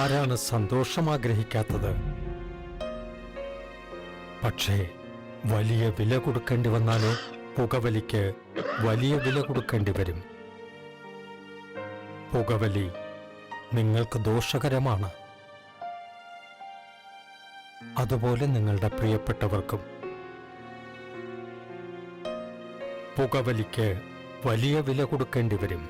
ആരാണ് സന്തോഷം ആഗ്രഹിക്കാത്തത്? പക്ഷേ വലിയ വില കൊടുക്കേണ്ടി വന്നാലോ? പുകവലിക്ക് വലിയ വില കൊടുക്കേണ്ടി വരും. പുകവലി നിങ്ങൾക്ക് ദോഷകരമാണ്. അതുപോലെ നിങ്ങളുടെ പ്രിയപ്പെട്ടവർക്കും. പുകവലിക്ക് വലിയ വില കൊടുക്കേണ്ടി വരും.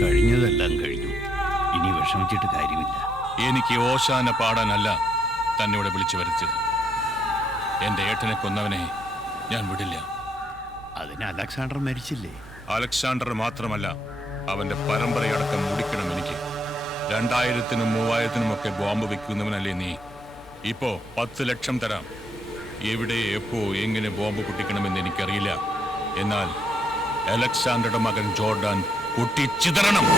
കഴിഞ്ഞതെല്ലാം കഴിഞ്ഞു. ഇനി വിഷമിച്ചിട്ട് കാര്യമില്ല. എനിക്ക് ഓശാന പാടാനല്ല തന്നെ ഇവിടെ വിളിച്ചു വരുത്തിയത്. എന്റെ ഏട്ടനെ കൊന്നവനെ ഞാൻ വിടില്ല. അതിന് അലക്സാണ്ടർ മരിച്ചില്ലേ? അലക്സാണ്ടർ മാത്രമല്ല, അവന്റെ പരമ്പരയടക്കം മുടിക്കണം എനിക്ക്. 2000-നും 3000-നും ഒക്കെ ബോംബ് വെക്കുന്നവനല്ലേ നീ? ഇപ്പോ 10 ലക്ഷം തരാം. എവിടെ, എപ്പോ, എങ്ങനെ ബോംബ് പൊട്ടിക്കണമെന്ന് എനിക്കറിയില്ല. എന്നാൽ അലക്സാണ്ടറുടെ മകൻ ജോർഡാൻ പൊട്ടിച്ചിതറണം.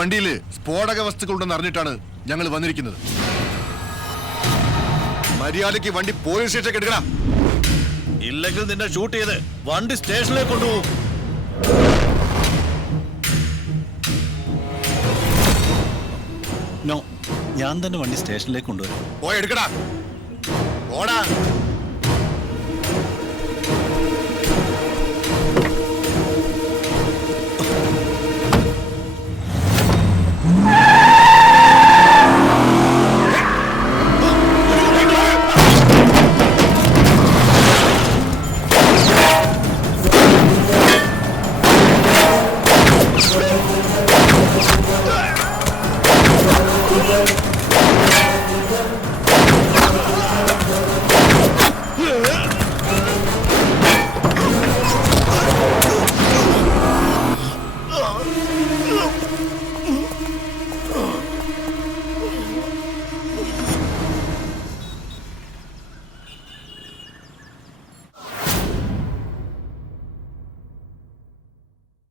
വണ്ടിയിൽ സ്ഫോടക വസ്തുക്കളുണ്ടെന്ന് അറിഞ്ഞിട്ടാണ് ഞങ്ങൾ വന്നിരിക്കുന്നത്. മര്യാദയ്ക്ക് വണ്ടി പോലീസ് സ്റ്റേഷനിലേക്ക് എടുക്കണം. ഇല്ലെങ്കിൽ നിന്നെ ഷൂട്ട് ചെയ്ത് വണ്ടി സ്റ്റേഷനിലേക്ക് കൊണ്ടുപോകും. നോ, ഞാൻ തന്നെ വണ്ടി സ്റ്റേഷനിലേക്ക് കൊണ്ടുവരും. പോയി എടുക്കടാ. ഓടാ.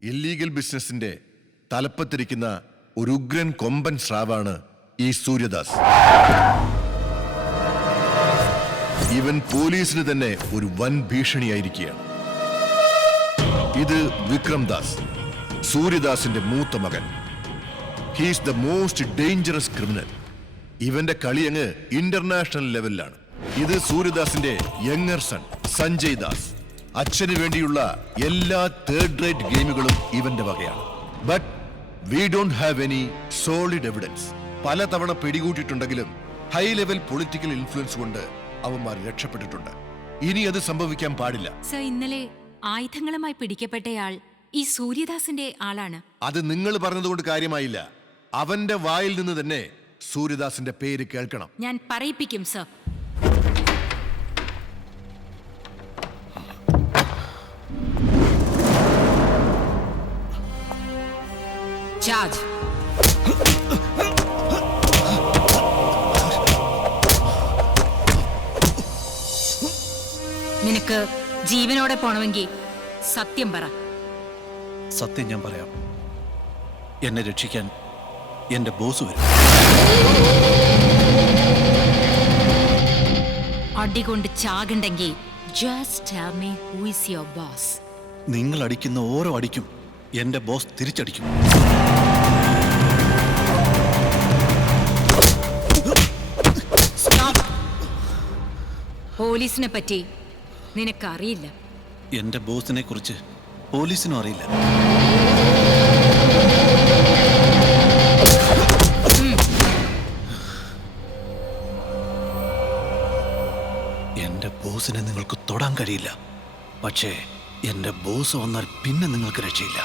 ഇല്ലീഗൽ ബിസിനസിന്റെ തലപ്പത്തിരിക്കുന്ന ഒരു ഉഗ്രൻ കൊമ്പൻ സ്രാവാണ് ഈ സൂര്യദാസ്. ഇവൻ പോലീസിന് തന്നെ ഒരു വൻ ഭീഷണിയായിരിക്കുകയാണ്. ഇത് വിക്രം ദാസ്, സൂര്യദാസിന്റെ മൂത്ത മകൻ. He's the most dangerous criminal. ഇവന്റെ കളിയങ്ങ് ഇന്റർനാഷണൽ ലെവലിലാണ്. ഇത് സൂര്യദാസിന്റെ യങ്ങർ സൺ സഞ്ജയ് ദാസ്. അച്ഛന് വേണ്ടിയുള്ള എല്ലാ തേർഡ് റേറ്റ് ഗെയിമുകളും ഇവന്റെ വകയാണ്. But we don't have any solid evidence. പലതവണ പിടികൂട്ടിയിട്ടുണ്ടെങ്കിലും ഹൈ ലെവൽ പൊളിറ്റിക്കൽ ഇൻഫ്ലുവൻസ് കൊണ്ട് അവന്മാർ രക്ഷപ്പെട്ടിട്ടുണ്ട്. ഇനി അത് സംഭവിക്കാൻ പാടില്ല. സർ, ഇന്നലെ ആയുധങ്ങളുമായി പിടിക്കപ്പെട്ടയാൾ ഈ സൂര്യദാസിന്റെ ആളാണ്. അത് നിങ്ങൾ പറഞ്ഞതുകൊണ്ട് കാര്യമായില്ല. അവന്റെ വായിൽ നിന്ന് തന്നെ സൂര്യദാസിന്റെ പേര് കേൾക്കണം. ഞാൻ പറയിപ്പിക്കും സർ. ചാർജ്. നിനക്ക് ജീവനോടെ പോണമെങ്കിൽ സത്യം പറ. സത്യം ഞാൻ പറയാം. എന്നെ രക്ഷിക്കാൻ എന്റെ ബോസ് വരും. അടികൊണ്ട് ചാകണ്ടെങ്കിൽ just tell me who is your boss. നിങ്ങൾ അടിക്കുന്ന ഓരോ അടിക്കും എന്റെ ബോസ് തിരിച്ചടിക്കും. പോലീസിനെ പറ്റി നിനക്കറിയില്ല. എന്റെ ബോസിനെ കുറിച്ച് പോലീസിനും അറിയില്ല. എന്റെ ബോസിനെ നിങ്ങൾക്ക് തൊടാൻ കഴിയില്ല. പക്ഷേ എന്റെ ബോസ് വന്നാൽ പിന്നെ നിങ്ങൾക്ക് രക്ഷയില്ല.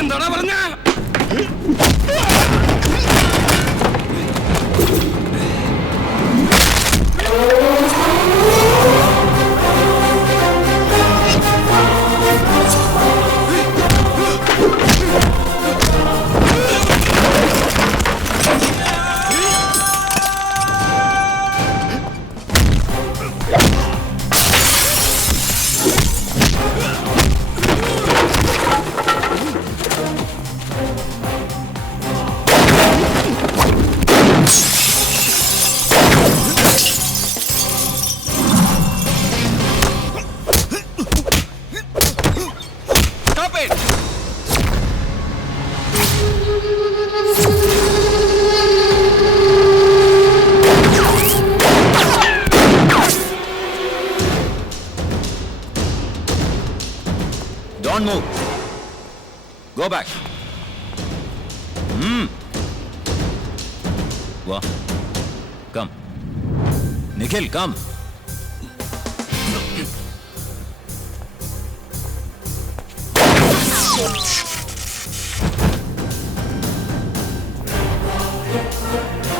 എന്താണ് പറഞ്ഞ? Don't move. Go back. Go. Come. Nikhil, come.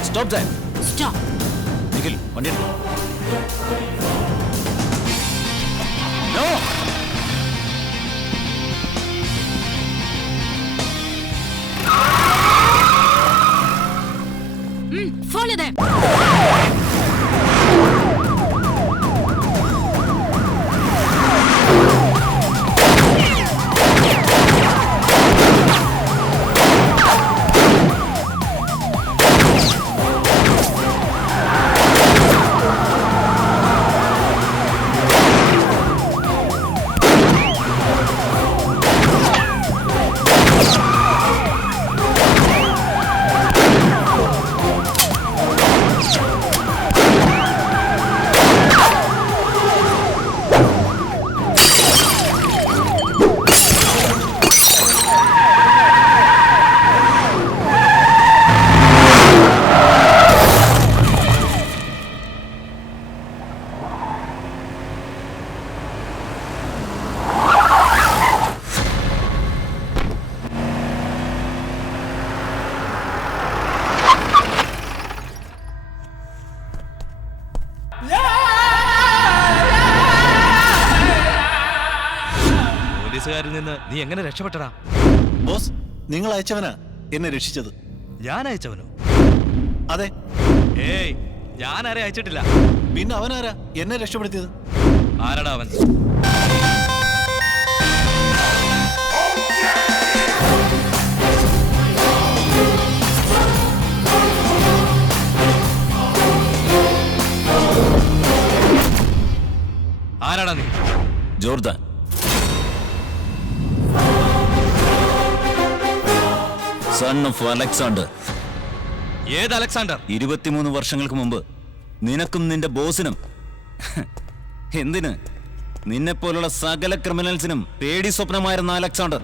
Stop that. Stop. Nikhil വണ്ടി എടുക്കും. നോ. Follow them. പോലീസുകാരിൽ നിന്ന് നീ എങ്ങനെ രക്ഷപ്പെട്ടടാ? ബോസ്, നിങ്ങൾ അയച്ചവനാ എന്നെ രക്ഷിച്ചത്. ഞാൻ അയച്ചവനോ? അതെ. ഏയ്, ഞാൻ ആരെ അയച്ചിട്ടില്ല. പിന്നെ അവനാരാ എന്നെ രക്ഷപ്പെടുത്തിയത്? ആരടാ അവൻ? ആരാടാ നീ? ജോർദാൻ. Son of Alexander. ഏത് അലക്സാണ്ടർ? 23 വർഷങ്ങൾക്ക് മുമ്പ് നിനക്കും നിന്റെ ബോസിനും, എന്തിന്, നിന്നെപ്പോലുള്ള സകല ക്രിമിനൽസിനും പേടി സ്വപ്നമായിരുന്ന അലക്സാണ്ടർ.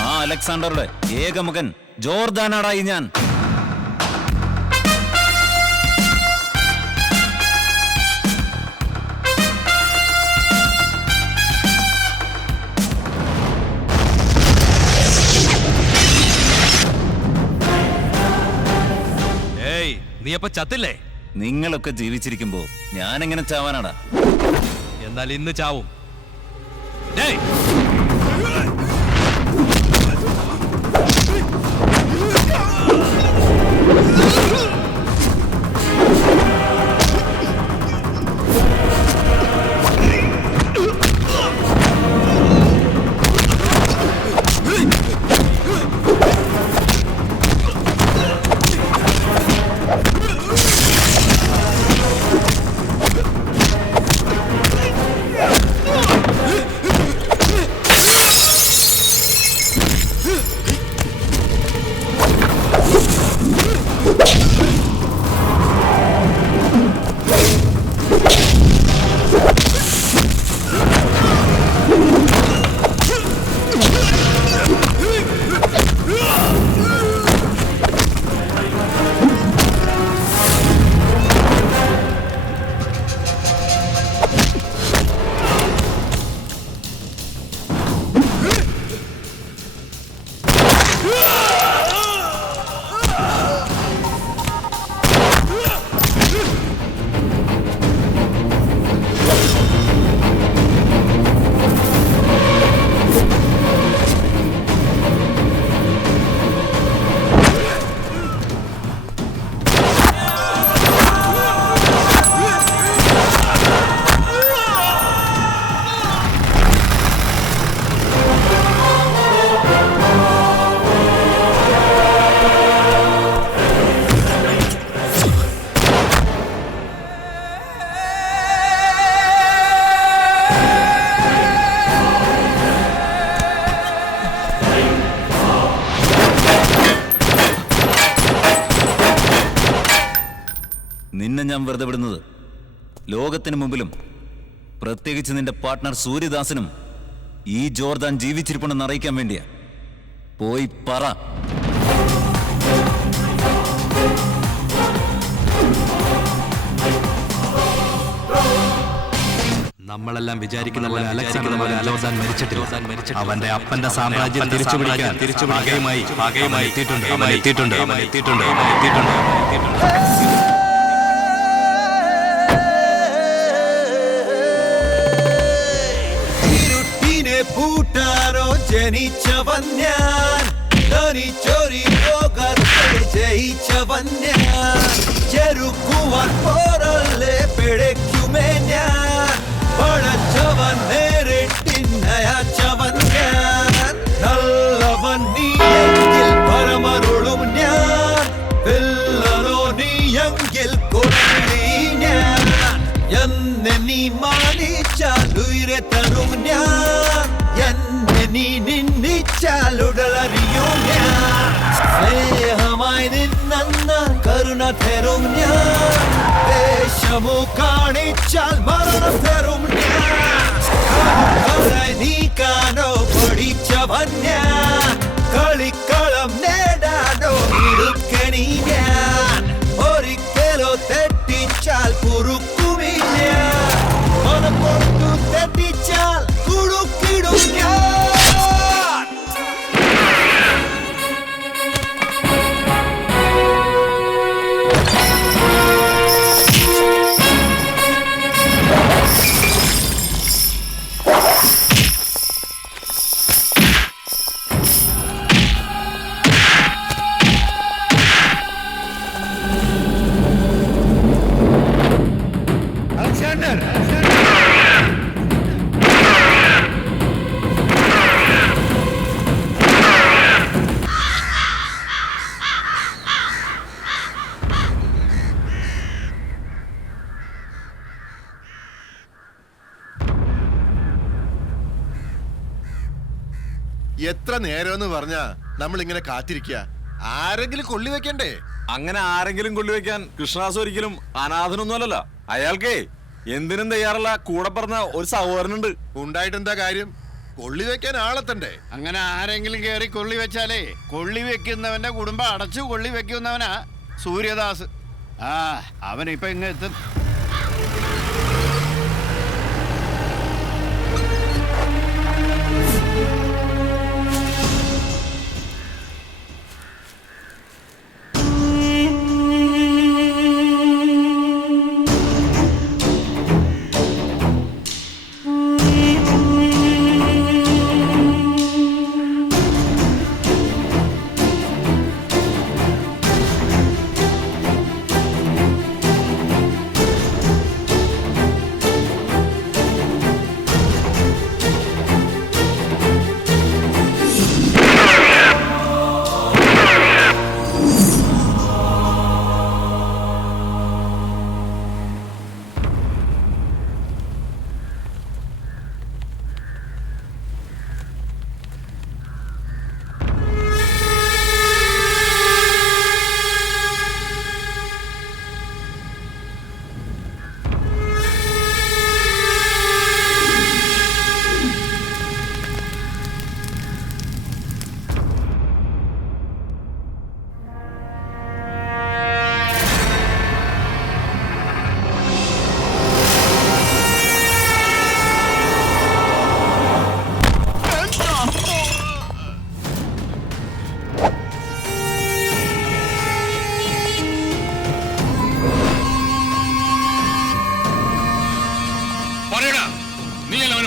ആ അലക്സാണ്ടറുടെ ഏക മകൻ ജോർദാനാടായി ഞാൻ. നീ അപ്പൊ ചത്തില്ലേ? നിങ്ങളൊക്കെ ജീവിച്ചിരിക്കുമ്പോ ഞാനെങ്ങനെ ചാവാനാടാ? എന്നാൽ ഇന്ന് ചാവും. ഡേയ്, നിന്നെ ഞാൻ വെറുതെ വിടുന്നത് ലോകത്തിന് മുമ്പിലും പ്രത്യേകിച്ച് നിന്റെ പാർട്ട്ണർ സൂര്യദാസനും ഈ ജോർദാൻ ജീവിച്ചിരിപ്പുണ്ടെന്ന് അറിയിക്കാൻ വേണ്ടിയാ. പോയി പറ. നമ്മളെല്ലാം വിചാരിക്കുന്ന പോലെ ജോർദാൻ മരിച്ചിട്ടില്ല. അവന്റെ അപ്പന്റെ സാമ്രാജ്യം തിരിച്ചുപിടിക്കാൻ ഭാഗമായി എത്തിയിട്ടുണ്ട്. ഇരുട്ടിനെ പൂട്ടാനോ ജനിച്ചവൻ ഞാൻ, ചൊരി ലോകത്തെ ജയിച്ചവൻ ഞാൻ, ചെറുക്കുവാൻ പോരല്ലേ പിഴയ്ക്കുമേ ഞാൻ, പടച്ചവൻ നേരിട്ടിന്നയച്ചവൻ ഞാൻ, നല്ലവൻ നീയെങ്കിൽ പരമരുളും ഞാൻ, വില്ലനോ നീയെങ്കിൽ കൊല്ലി ഞാൻ, എന്നെ നീ മാനിച്ചാൽ ഉയരെ തരും ഞാൻ, എന്നെ നീ നിന്ദിച്ചാൽ ഉടലറിയും ഞാൻ, സ്നേഹമായി നിന്നാൽ കരുണ തരും ഞാൻ, ദേശമോ കാണിച്ചാൽ മരണം തരും ഞാൻ, നീക്കാനോ പഠിച്ചവൻ ഞാൻ, കളിക്കളം നേടാനോ ഇടുക്കണി ഞാൻ, ഒരിക്കലോ തെറ്റിച്ചാൽ കുറുക്കുമില്ല, മനപ്പൊട്ടു തെറ്റിച്ചാൽ കുടുക്കിടും ഞാൻ. എത്ര നേരമെന്ന് പറഞ്ഞാ നമ്മൾ ഇങ്ങനെ കാത്തിരിക്കുക? ആരെങ്കിലും കൊള്ളി വെക്കണ്ടേ? അങ്ങനെ ആരെങ്കിലും കൊള്ളിവെക്കാൻ കൃഷ്ണദാസ് ഒരിക്കലും അനാഥനൊന്നുമല്ലല്ലോ. അയാൾക്കേ എന്തിനും തയ്യാറുള്ള കൂടെ പറഞ്ഞ ഒരു സഹോദരനുണ്ട്. ഉണ്ടായിട്ടെന്താ കാര്യം? കൊള്ളി വെക്കാൻ ആളെത്തണ്ടേ? അങ്ങനെ ആരെങ്കിലും കയറി കൊള്ളി വെച്ചാലേ കൊള്ളി വെക്കുന്നവന്റെ കുടുംബം അടച്ചു കൊള്ളി വെക്കുന്നവനാ സൂര്യദാസ്. അവനിപ്പൊ ഇങ്ങ് എത്തും.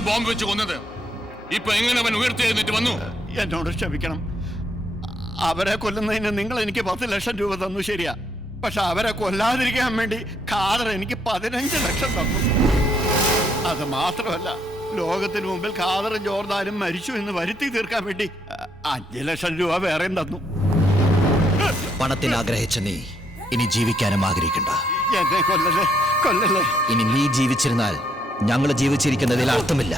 ബോംബ് വെച്ച് കൊന്നത് ഇപ്പൊ എങ്ങനെ അവൻ ഉയർത്തെഴുന്നേറ്റ് വന്നു? എന്നോട് ക്ഷമിക്കണം. അവരെ കൊല്ലുന്നതിന് നിങ്ങൾ എനിക്ക് 10 ലക്ഷം രൂപ തന്നു, ശരിയാ. പക്ഷെ അവരെ കൊല്ലാതിരിക്കാൻ വേണ്ടി ഖാദർ എനിക്ക് 15 ലക്ഷം തന്നു. അത് മാത്രമല്ല, ലോകത്തിന് മുമ്പിൽ ഖാദറും ജോർദാനും മരിച്ചു എന്ന് വരുത്തി തീർക്കാൻ വേണ്ടി 5 ലക്ഷം രൂപ വേറെയും തന്നു. പണത്തിന് ആഗ്രഹിച്ച നീ ഇനി ജീവിക്കാനും ആഗ്രഹിക്കണ്ട. എന്നെ കൊല്ലല്ലേ, കൊല്ലല്ലേ. ഇനി നീ ജീവിച്ചിരുന്നാൽ ഞങ്ങൾ ജീവിച്ചിരിക്കുന്നതിൽ അർത്ഥമില്ല.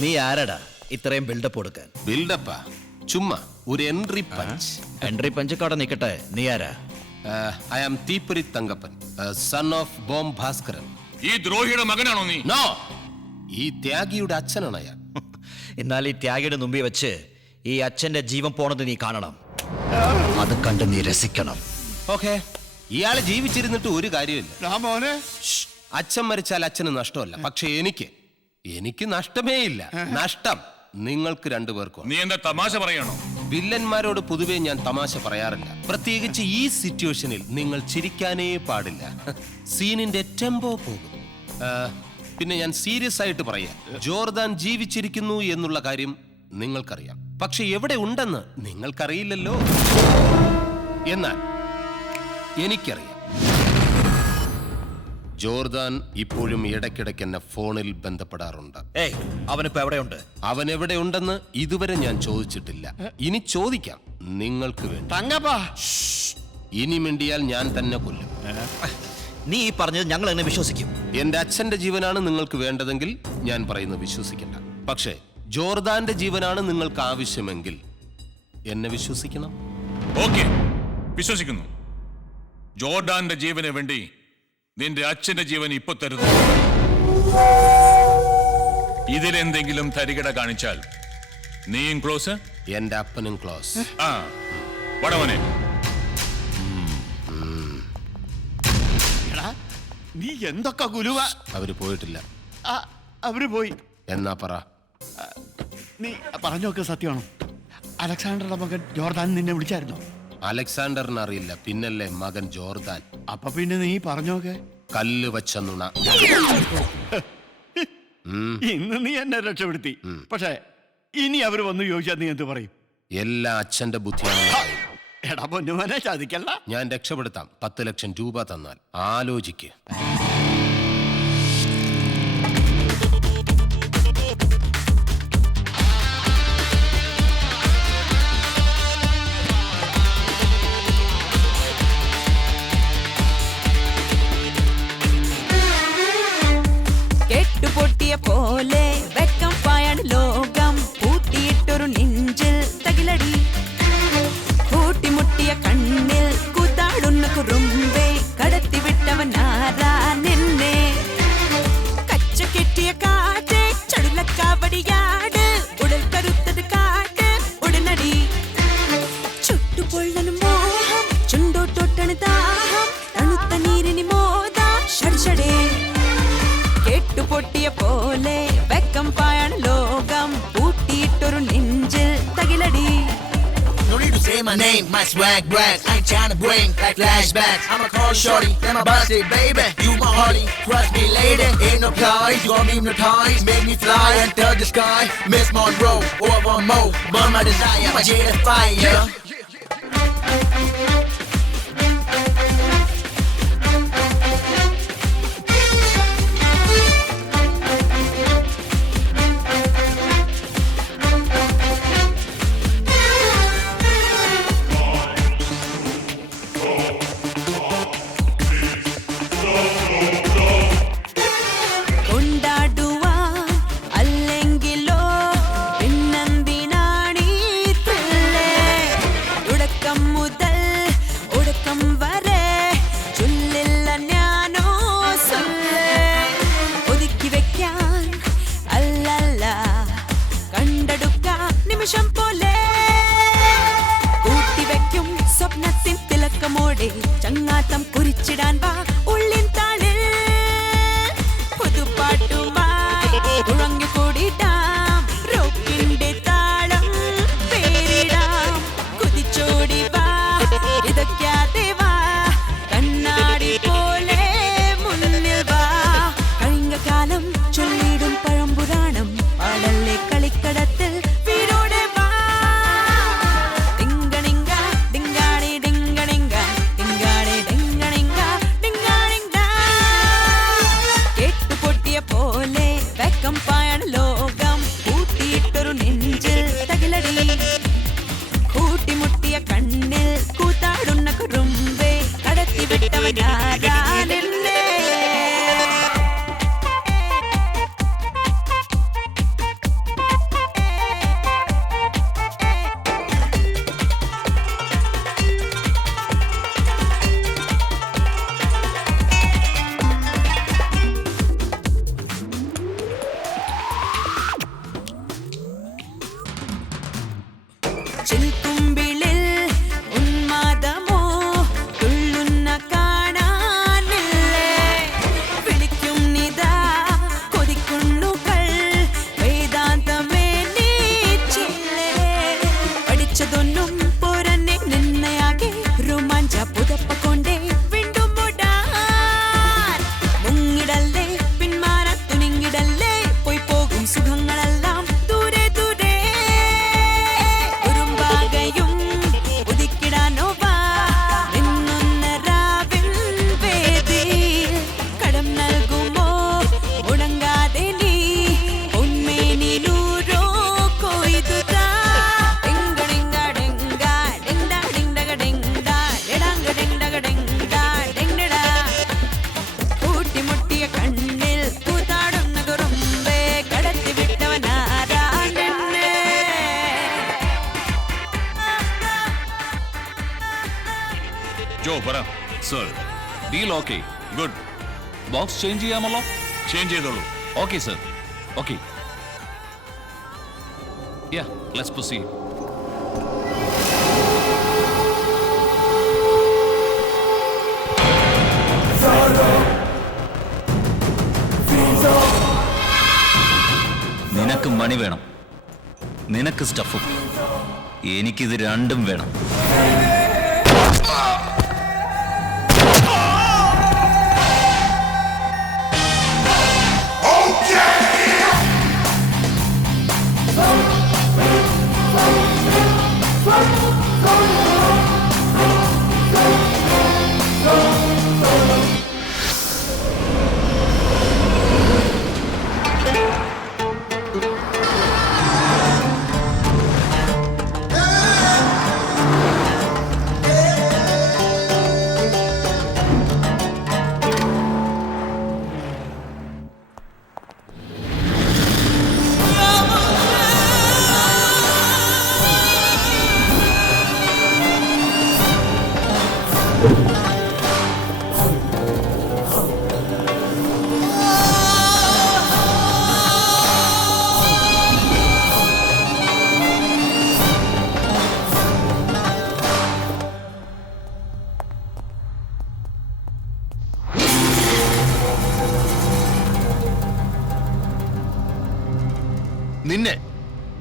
നീ ആരടാ ഇത്രയും ബിൽഡപ്പ് കൊടുക്കാൻ? ബിൽഡപ്പാ ചുമ്മാ ഒരു എൻട്രി പഞ്ച്. എൻട്രി പഞ്ച് കട നിൽക്കട്ടെ, നീ ആരാ? ഐ ആം തീപ്പൊരി Thankappan, son of bomb Bhaskaran. ഈ ദ്രോഹിയുടെ മകനാണോ നീ? നോ, ഈ ത്യാഗിയുടെ അച്ഛനാണ് അയാൾ. എന്നാൽ ഈ ത്യാഗിയുടെ മുമ്പിൽ വെച്ച് ഈ അച്ഛന്റെ ജീവൻ പോണത് നീ കാണണം. അത് കണ്ട് നീ രസിക്കണം. ഓക്കെ, ഇയാള് ജീവിച്ചിരുന്നിട്ട് ഒരു കാര്യമില്ല. രാമോനെ, അച്ഛൻ മരിച്ചാൽ അച്ഛന് നഷ്ടമല്ല, പക്ഷെ എനിക്ക് നഷ്ടമേ ഇല്ല. നഷ്ടം നിങ്ങൾക്ക് രണ്ടുപേർക്കും. നീ എന്താ തമാശ പറയണോ? വില്ലന്മാരോട് പൊതുവെ ഞാൻ തമാശ പറയാറില്ല, പ്രത്യേകിച്ച് ഈ സിറ്റുവേഷനിൽ നിങ്ങൾ ചിരിക്കാനേ പാടില്ല. സീനിന്റെ ടെമ്പോ പോകും. പിന്നെ ഞാൻ സീരിയസ് ആയിട്ട് പറയാം, ജോർദാൻ ജീവിച്ചിരിക്കുന്നു എന്നുള്ള കാര്യം നിങ്ങൾക്കറിയാം, പക്ഷെ എവിടെ ഉണ്ടെന്ന് നിങ്ങൾക്കറിയില്ലല്ലോ. എന്നാൽ എനിക്കറിയാം. ജോർദാൻ ഇപ്പോഴും ഇടയ്ക്കിടയ്ക്ക് എന്നെ ഫോണിൽ ബന്ധപ്പെടാറുണ്ട്. അവനിപ്പോ എവിടെയുണ്ട്? അവൻ എവിടെയുണ്ടെന്ന് ഇതുവരെ ഞാൻ ചോദിച്ചിട്ടില്ല. ഇനി ചോദിക്കാം നിങ്ങൾക്ക് വേണ്ടി. തങ്കപ്പാ, ഇനി മിണ്ടിയാൽ ഞാൻ തന്നെ കൊല്ലും. നീ ഈ പറഞ്ഞത് ഞങ്ങൾ എങ്ങനെ വിശ്വസിക്കും? എന്റെ അച്ഛന്റെ ജീവനാണ് നിങ്ങൾക്ക് വേണ്ടതെങ്കിൽ ഞാൻ പറയുന്നത് വിശ്വസിക്കണ്ട. പക്ഷേ ജോർദാന്റെ ജീവനാണ് നിങ്ങൾക്ക് ആവശ്യമെങ്കിൽ എന്നെ വിശ്വസിക്കണം. ഓക്കെ, വിശ്വസിക്കുന്നു. ജോർഡാന്റെ ജീവന് വേണ്ടി നിന്റെ അച്ഛന്റെ ജീവൻ ഇപ്പൊ തരുന്നു. ഇതിലെന്തെങ്കിലും തരികിട കാണിച്ചാൽ നീയും ക്ലോസ്, എന്റെ അപ്പനും ക്ലോസ്. ആ വടവനെ. എടാ, നീ എന്തൊക്കെ ഗുരുവ. അവര് പോയിട്ടില്ല. അവര് പോയി എന്നാ പറ. നീ പറഞ്ഞൊക്കെ സത്യമാണോ? അലക്സാണ്ടറുടെ മകൻ ജോർദാൻ നിന്നെ വിളിച്ചായിരുന്നോ? അലക്സാണ്ടറിന് അറിയില്ല, പിന്നല്ലേ മകൻ ജോർദാൻ. അപ്പൊ പിന്നെ നീ പറഞ്ഞോക്കെ. കല്ല് വച്ച നുണ. ഇന്ന് നീ എന്നെ രക്ഷപ്പെടുത്തി. പക്ഷേ ഇനി അവര് വന്ന് ചോദിച്ചാൽ നീ എന്ത് പറയും? എല്ലാ അച്ഛന്റെ ബുദ്ധിയാണ്. എടാ പൊന്നുമോനെ, ചതിക്കല്ല. ഞാൻ രക്ഷപ്പെടുത്താം. 10 ലക്ഷം രൂപ തന്നാൽ. ആലോചിക്ക്. കെട്ടുപൊട്ടിയ പോലെ വെക്കം പായാണ് ലോകം. കൂട്ടിയിട്ടൊരു നെഞ്ചിൽ തകിലടി, കൂട്ടിമുട്ടിയ കണ്ണിൽ കൂത്താടുന്ന കുറുമ്പേ. കടത്തിവിട്ടവൻ ആരാ നിന്നെ? കച്ച കെട്ടിയ കാറ്റ് ചടുലക്കാവടിയാട്, ഉടൽ കരുത്തത് കാട്ട് ഉടനടി. ചുട്ടുപൊള്ളനും മോഹം, ചുണ്ടോട്ടൊട്ടണ് ദാഹം, തണുത്ത നീരിനി മോദ ഷഡ്ഷടേ. കെട്ടുപൊട്ടിയ പോലെ വെക്കം പായാണ് ലോകം. കൂട്ടിയിട്ടൊരു നെഞ്ചിൽ തകിലടി. No need to say my name, my swag brag. I ain't tryna bring back flashbacks. I'ma call shorty, then my boss say, baby, you my hearty. Trust me, lady, ain't no plies. You gon' be hypnotized, make me fly until the sky. Miss Monroe, or one more, burn my desire, my jade of fire. കൂട്ടിമുട്ടിയ കണ്ണിൽ കൂത്താടുന്ന കുറുമ്പേ കടത്തി വിട്ടവനാരാണെന്നെ. ജോ പറ. Sir deal okay. Good. Box change ചെയ്യാമല്ലോ? Change ചെയ്തോളൂ. Okay sir. Okay. Yeah let's proceed. നിനക്ക് മണി വേണം, നിനക്ക് സ്റ്റഫും. എനിക്കിത് രണ്ടും വേണം.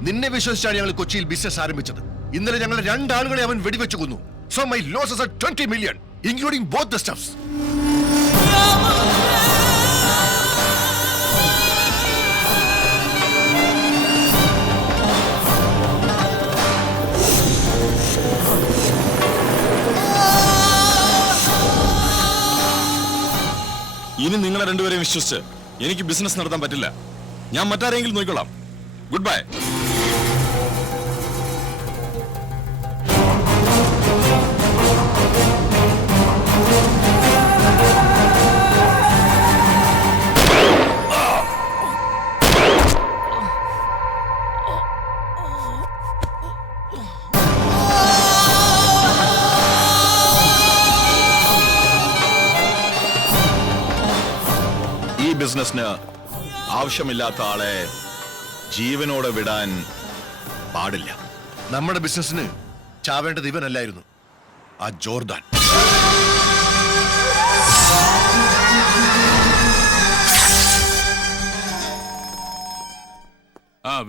നിന്നെ വിശ്വസിച്ചാണ് ഞങ്ങൾ കൊച്ചിയിൽ ബിസിനസ് ആരംഭിച്ചത്. ഇന്നലെ ഞങ്ങൾ 2 ആളുകളെ അവൻ വെടിവെച്ചു കൊന്നു. So my losses are 20 million, including both the stuffs. ഇനി നിങ്ങളെ രണ്ടുപേരെയും വിശ്വസിച്ച് എനിക്ക് ബിസിനസ് നടത്താൻ പറ്റില്ല. ഞാൻ മറ്റാരെങ്കിലും നോക്കിക്കൊള്ളാം. Good bye. ഈ ബിസിനസിന് ആവശ്യമില്ലാത്ത ആളെ ജീവനോടെ വിടാൻ പാടില്ല. നമ്മുടെ ബിസിനസിന് ചാവേണ്ടത് ഇവനല്ലായിരുന്നു, ആ ജോർദാൻ.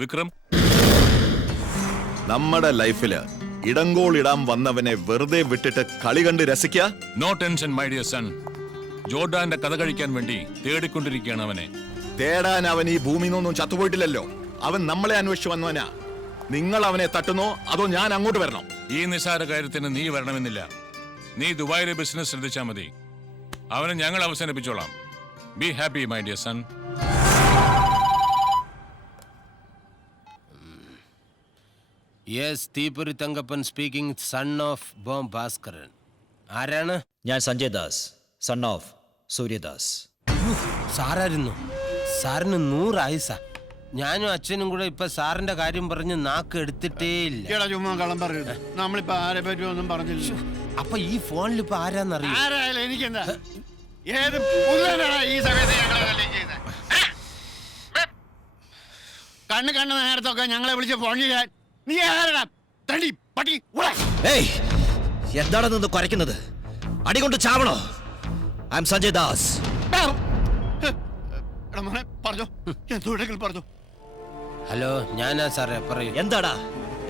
വിക്രം, നമ്മുടെ ലൈഫില് ഇടങ്കോൾ ഇടാൻ വന്നവനെ വെറുതെ വിട്ടിട്ട് കളി കണ്ട് രസിക്കുക. No tension my dear son. ജോർഡാന്റെ കഥ കഴിക്കാൻ വേണ്ടി തേടിക്കൊണ്ടിരിക്കുകയാണ് അവനെ. തേടാൻ അവൻ ഈ ഭൂമിയിൽ നിന്നൊന്നും ചത്തുപോയിട്ടില്ലല്ലോ. അവൻ നമ്മളെ അന്വേഷിച്ചു വന്നവനാ. നിങ്ങൾ അവനെ തട്ടുന്നോ അതോ ഞാൻ അങ്ങോട്ട് വരണോ? ഈ നിസ്സാര കാര്യത്തിന് നീ വരണമെന്നില്ല. നീ ദുബായിലെ ബിസിനസ് ശ്രദ്ധിച്ചാൽ മതി. അവനെ ഞങ്ങൾ അവസാനിപ്പിച്ചോളാം. Be happy my dear son. Yes, തീപ്പൊരി തങ്കപ്പൻ സ്പീക്കിംഗ്, സൺ ഓഫ് ബോം ഭാസ്കരൻ. ആരാണ്? ഞാൻ സഞ്ജയ് ദാസ്, സൺ ഓഫ് സൂര്യദാസ്. സാറായിരുന്നു. സാറിന് 100 ആയുസാ. ഞാനും അച്ഛനും കൂടെ ഇപ്പൊ സാറിന്റെ കാര്യം പറഞ്ഞ് നാക്ക് എടുത്തിട്ടേ ഇല്ല. ചുമ്മാ കള്ളം പറയരുത്. നമ്മളിപ്പോ ആരെ പറ്റി ഒന്നും പറഞ്ഞില്ല. അപ്പൊ ഈ ഫോണിൽ ഇപ്പൊ ആരാന്നറിയാം? ആരായാലും എനിക്കെന്താ? ഏത് പുള്ളനാണ് ഈ സമയത്ത് ഞങ്ങളെ ശല്യം ചെയ്യുന്നത്? കണ്ണ് നേരത്തൊക്കെ ഞങ്ങളെ വിളിച്ച് ഫോൺ ചെയ്യാൻ നീ ആരാ? തടി പട്ടി. എന്താണ് നിന്ന് കുരയ്ക്കുന്നത്? അടികൊണ്ട് ചാവണോ? I am Sanjay Das. പറഞ്ഞോ, എന്തെങ്കിലും പറഞ്ഞോ. ഹലോ, ഞാനാ സാറേ, പറയൂ. എന്താടാ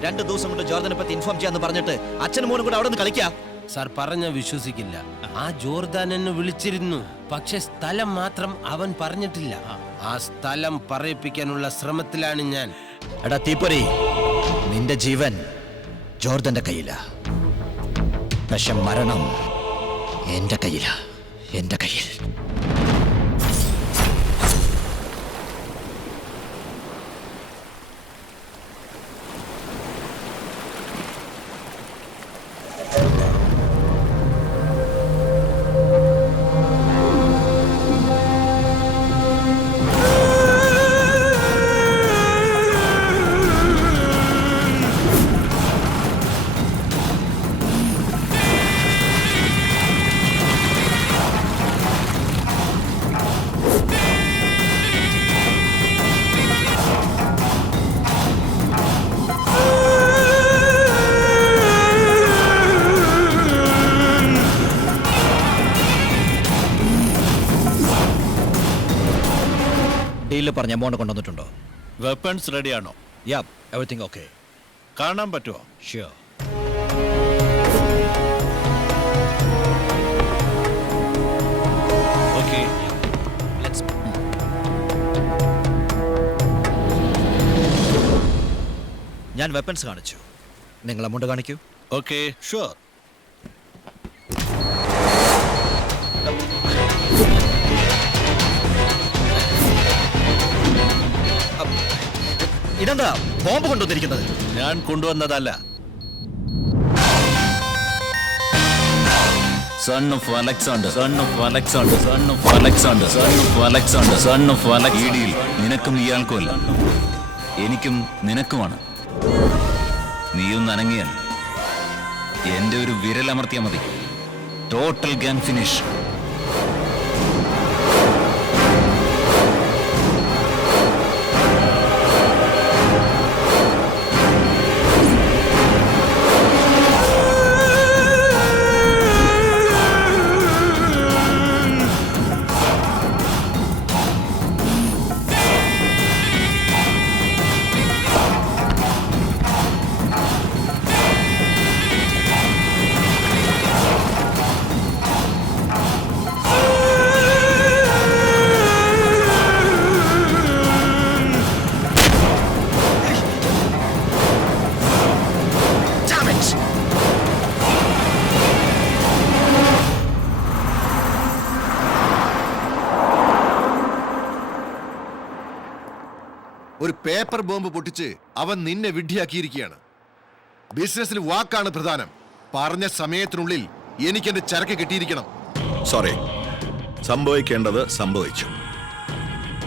2 ദിവസം കൊണ്ട് ജോർദനെ പറ്റി ഇൻഫോം ചെയ്യാന്ന് പറഞ്ഞിട്ട് അച്ഛനും മോനും കൂടെ അവിടെ നിന്ന് കളിക്കാം? സാർ പറഞ്ഞ വിശ്വസിക്കില്ല. ആ ജോർദാൻ എന്നെ വിളിച്ചിരുന്നു. പക്ഷെ സ്ഥലം മാത്രം അവൻ പറഞ്ഞിട്ടില്ല. ആ സ്ഥലം പറയിപ്പിക്കാനുള്ള ശ്രമത്തിലാണ് ഞാൻ. എടാ തീപ്പൊരി, നിന്റെ ജീവൻ ജോർദന്റെ കയ്യില. പക്ഷെ മരണം എന്റെ കയ്യില. എന്റെ കയ്യിൽ. ഡീലിൽ പറഞ്ഞ എമൗണ്ട് കൊണ്ടുവന്നിട്ടുണ്ടോ? വെപ്പൺസ് റെഡിയാണോ? യാ, എവറിത്തിങ് ഓക്കെ. കാണാൻ പറ്റുമോ? ഷ്യൂർ. ഓക്കെ. ഞാൻ വെപ്പൺസ് കാണിച്ചു, നിങ്ങൾ എമൗണ്ട് കാണിക്കൂ. Okay, sure. ഇതെന്താ ബോംബ് കൊണ്ടുവന്നിരിക്കുന്നത്? ഞാൻ കൊണ്ടുവന്നതല്ല. Son of Alexander, son of Alexander, son of Alexander, son of Alexander, son of Alexander. ഈ ഡീൽ നിനക്കും ഇയാൾക്കുമല്ല, എനിക്കും നിനക്കുമാണ്. നീയൊന്ന് അനങ്ങിയാൽ എന്റെ ഒരു വിരലമർത്തിയാൽ മതി. Total gang finish. ഒരു പേപ്പർ ബോംബ് പൊട്ടിച്ച് അവൻ നിന്നെ വിഡ്ഢിയാക്കിയിരിക്കുകയാണ്. ബിസിനസ്സിൽ വാക്കാണ് പ്രധാനം. പറഞ്ഞ സമയത്തിനുള്ളിൽ എനിക്ക് എന്റെ ചരക്ക് കിട്ടിയിരിക്കണം. സോറി, സംഭവിക്കേണ്ടത് സംഭവിച്ചു.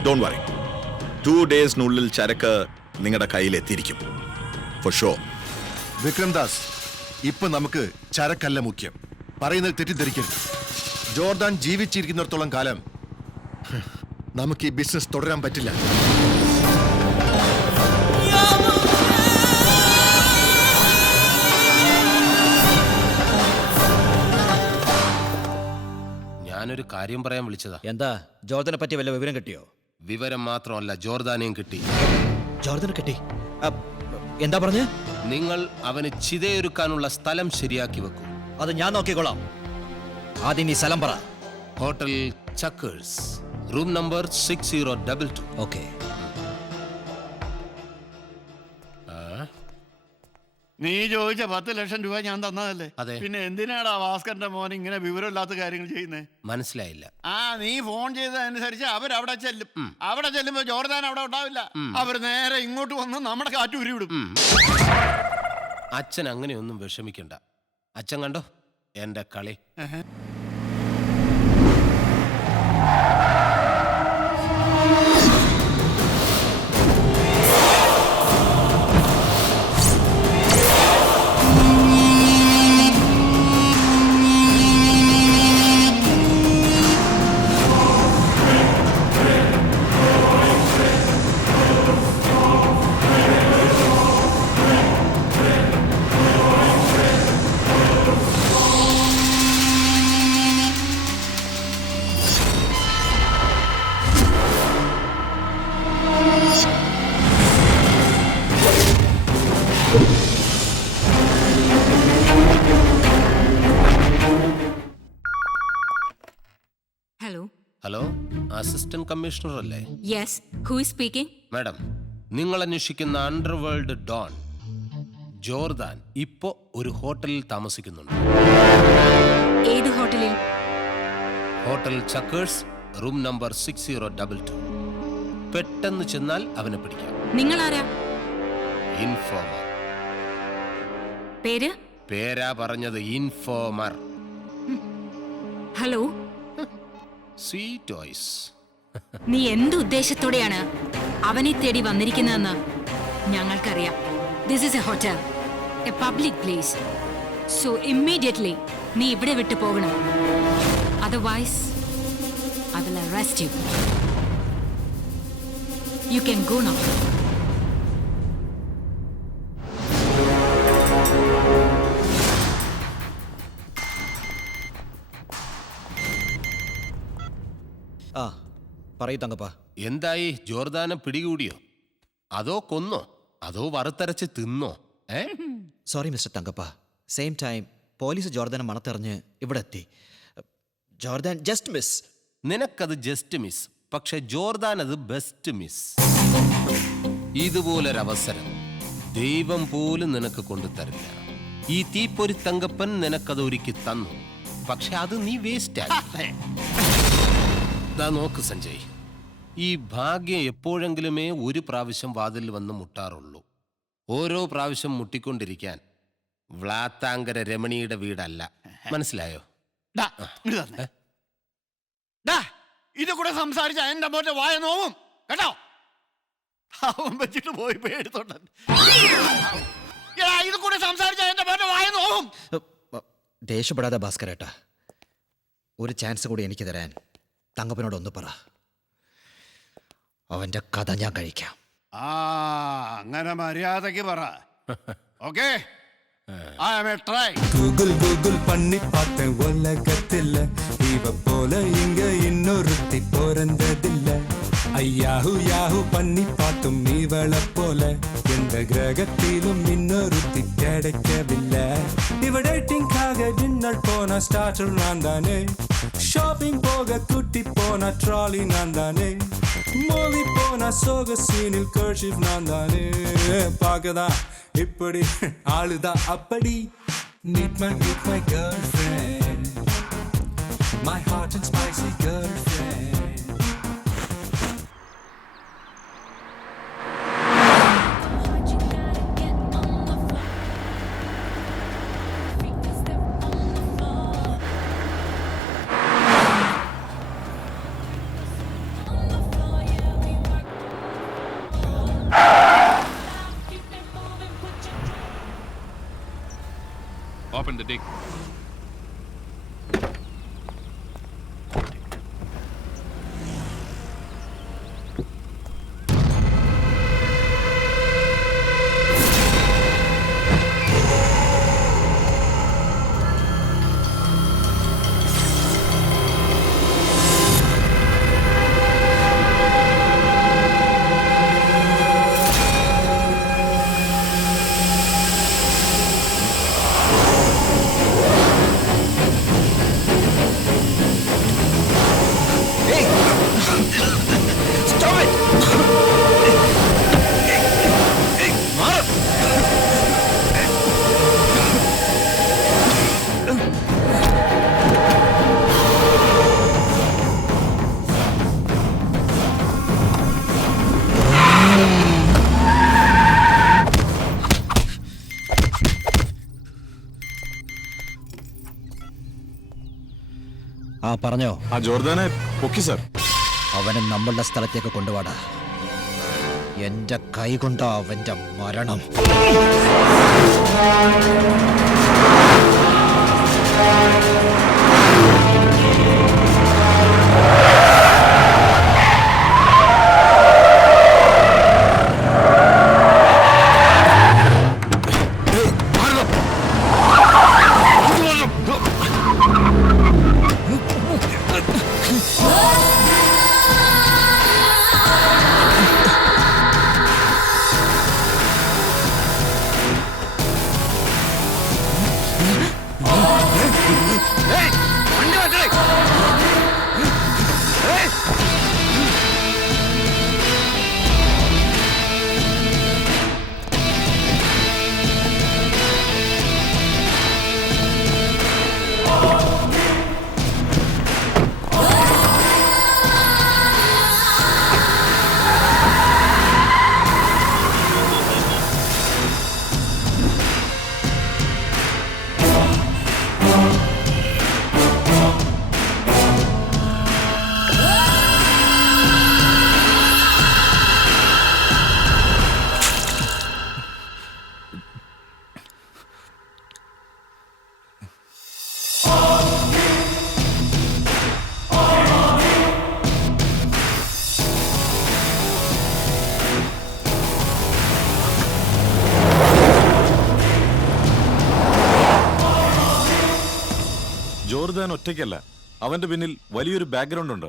ഡോണ്ട് വറി, 2 ഡേയ്സിനുള്ളിൽ ചരക്ക് നിങ്ങളുടെ കയ്യിലെത്തിയിരിക്കും. Four show. വിക്രംദാസ്, ഇപ്പൊ നമുക്ക് ചരക്കല്ല മുഖ്യം. പറയുന്നത് തെറ്റിദ്ധരിക്കരുത്. ജോർദാൻ ജീവിച്ചിരിക്കുന്നിടത്തോളം കാലം നമുക്ക് ഈ ബിസിനസ് തുടരാൻ പറ്റില്ല. ഞാനൊരു കാര്യം പറയാൻ വിളിച്ചതാ. എന്താ? ജോർദനെ പറ്റി വല്ല വിവരം കിട്ടിയോ? വിവരം മാത്രമല്ല, ജോർദാനെയും കിട്ടി. ജോർദനെ കിട്ടി? എന്താ പറഞ്ഞ്? നിങ്ങൾ അവന് ചിതയൊരുക്കാനുള്ള സ്ഥലം ശരിയാക്കി വെക്കൂ. അത് ഞാൻ നോക്കിക്കോളാം. ആദ്യം ഈ സ്ഥലം പറ. Hotel Chequers, room number 6022. ഓക്കെ. നീ ചോദിച്ച 10 ലക്ഷം രൂപ ഞാൻ തന്നതല്ലേ? അതെ. പിന്നെ എന്തിനാടാ ഭാസ്കറിന്റെ മോൻ ഇങ്ങനെ വിവരമില്ലാത്ത കാര്യങ്ങൾ ചെയ്യുന്നത്? മനസ്സിലായില്ല. നീ ഫോൺ ചെയ്തതനുസരിച്ച് അവരവിടെ ചെല്ലും. അവിടെ ചെല്ലുമ്പോ ജോർദാൻ അവിടെ ഉണ്ടാവില്ല. അവർ നേരെ ഇങ്ങോട്ട് വന്ന് നമ്മുടെ കാറ്റ് ഉരുവിടും. അച്ഛൻ അങ്ങനെയൊന്നും വിഷമിക്കണ്ട. അച്ഛൻ കണ്ടോ എന്റെ കളി. ഹലോ, അസിസ്റ്റന്റ് കമ്മീഷണർ അല്ലേ? Yes, who is speaking? Madam, നിങ്ങൾ അന്വേഷിക്കുന്ന അണ്ടർവേൾഡ് ഡോൺ ജോർദാൻ ഇപ്പോ ഒരു ഹോട്ടലിൽ താമസിക്കുന്നുണ്ട്. ഏത് ഹോട്ടലിൽ? Hotel Chequers, room number 6022. പെട്ടെന്ന് ചെന്നാൽ അവനെ പിടിക്കാം. നിങ്ങൾ ആരാ? ഇൻഫോമർ. പേര്? പേരാ പറഞ്ഞത്, ഇൻഫോമർ. Hello, sweet toys. നീ എന്ത് ഉദ്ദേശത്തോടെയാണ് അവനെ തേടി വന്നിരിക്കുന്നതെന്ന് ഞങ്ങൾക്കറിയാം. This is a hotel, a public place. So immediately നീ ഇവിടെ വിട്ടു പോകണം. Otherwise I will arrest you. You can go now. പറയൂ തങ്കപ്പ. എന്തായി? ജോർദാനെ പിടികൂടിയോ? അതോ കൊന്നോ? അതോ വറുത്തരച്ച് തിന്നോ? സോറി മിസ്റ്റർ തങ്കപ്പ. സെയിം ടൈം പോലീസ് ജോർദാനെ മണത്തെറിഞ്ഞ് ഇവിടെ എത്തി. Jordan just miss. നിനക്കത് ജസ്റ്റ് മിസ്, പക്ഷെ ജോർദാൻ അത് ബെസ്റ്റ് മിസ്. ഇതുപോലൊരവസരം ദൈവം പോലും നിനക്ക് കൊണ്ടുതരില്ല. ഈ തീപ്പൊരി തങ്കപ്പൻ നിനക്കത് ഒരുക്കി തന്നു, പക്ഷെ അത് നീ വേസ്റ്റ് ആയി. നോക്ക് സഞ്ജയ്, ഈ ഭാഗ്യം എപ്പോഴെങ്കിലുമേ ഒരു പ്രാവശ്യം വാതിൽ വന്ന് മുട്ടാറുള്ളൂ. ഓരോ പ്രാവശ്യം മുട്ടിക്കൊണ്ടിരിക്കാൻ വ്ളാത്താങ്കര രമണിയുടെ വീടല്ല. മനസ്സിലായോ? ഇത് കൂടെ സംസാരിച്ച എന്റെ മോന്റെ വായ നോവും കേട്ടോ. അവൻ വെച്ചിട്ട് പോയി എടുത്തോണ്ട് ഇത് കൂടെ സംസാരിച്ച എന്റെ മോന്റെ വായ നോവും. ദേഷ്യപ്പെടാതെ ഭാസ്കരേട്ടാ, ഒരു ചാൻസ് കൂടി എനിക്ക് തരാൻ തങ്കപ്പനോട് ഒന്ന് പറ. അവന്റെ കഥ ഞാൻ കഴിക്കാം. അങ്ങനെ മര്യാദക്ക് പറ. ഓക്കേ, கூகுள் பண்ணி பார்த்தேன் உலகத்தில் இவ போல இங்க இன்னொருத்தி பிறந்ததில்ல. ஐயாஹு யாஹு பண்ணி பார்த்தும் இவளை போல எந்த கிரகத்திலும் இன்னொருத்தி கிடைக்கவில்லை. இவ டேட்டிங்காக டின்னர் போன ஸ்டார்டர் நான் தானே, ஷாப்பிங் போக குட்டி போன ட்ராலி நான் தானே, மூவி போன சோக சீனில் கர்ஷிப் நான் தானே. பார்க்கதான் இப்படி ஆளுதான் அப்படி. Meet my girlfriend, my hot and spicy girlfriend. Open the dick. പറഞ്ഞോ? ആ ജോർദാനെ പൊക്കി സർ. അവനെ നമ്മളുടെ സ്ഥലത്തേക്ക് കൊണ്ടുപോടാ. എന്റെ കൈ കൊണ്ട് അവന്റെ മരണം. ജോർദാൻ ഒറ്റയ്ക്കല്ല, അവന്റെ പിന്നിൽ വലിയൊരു ബാക്ക്ഗ്രൗണ്ട് ഉണ്ട്.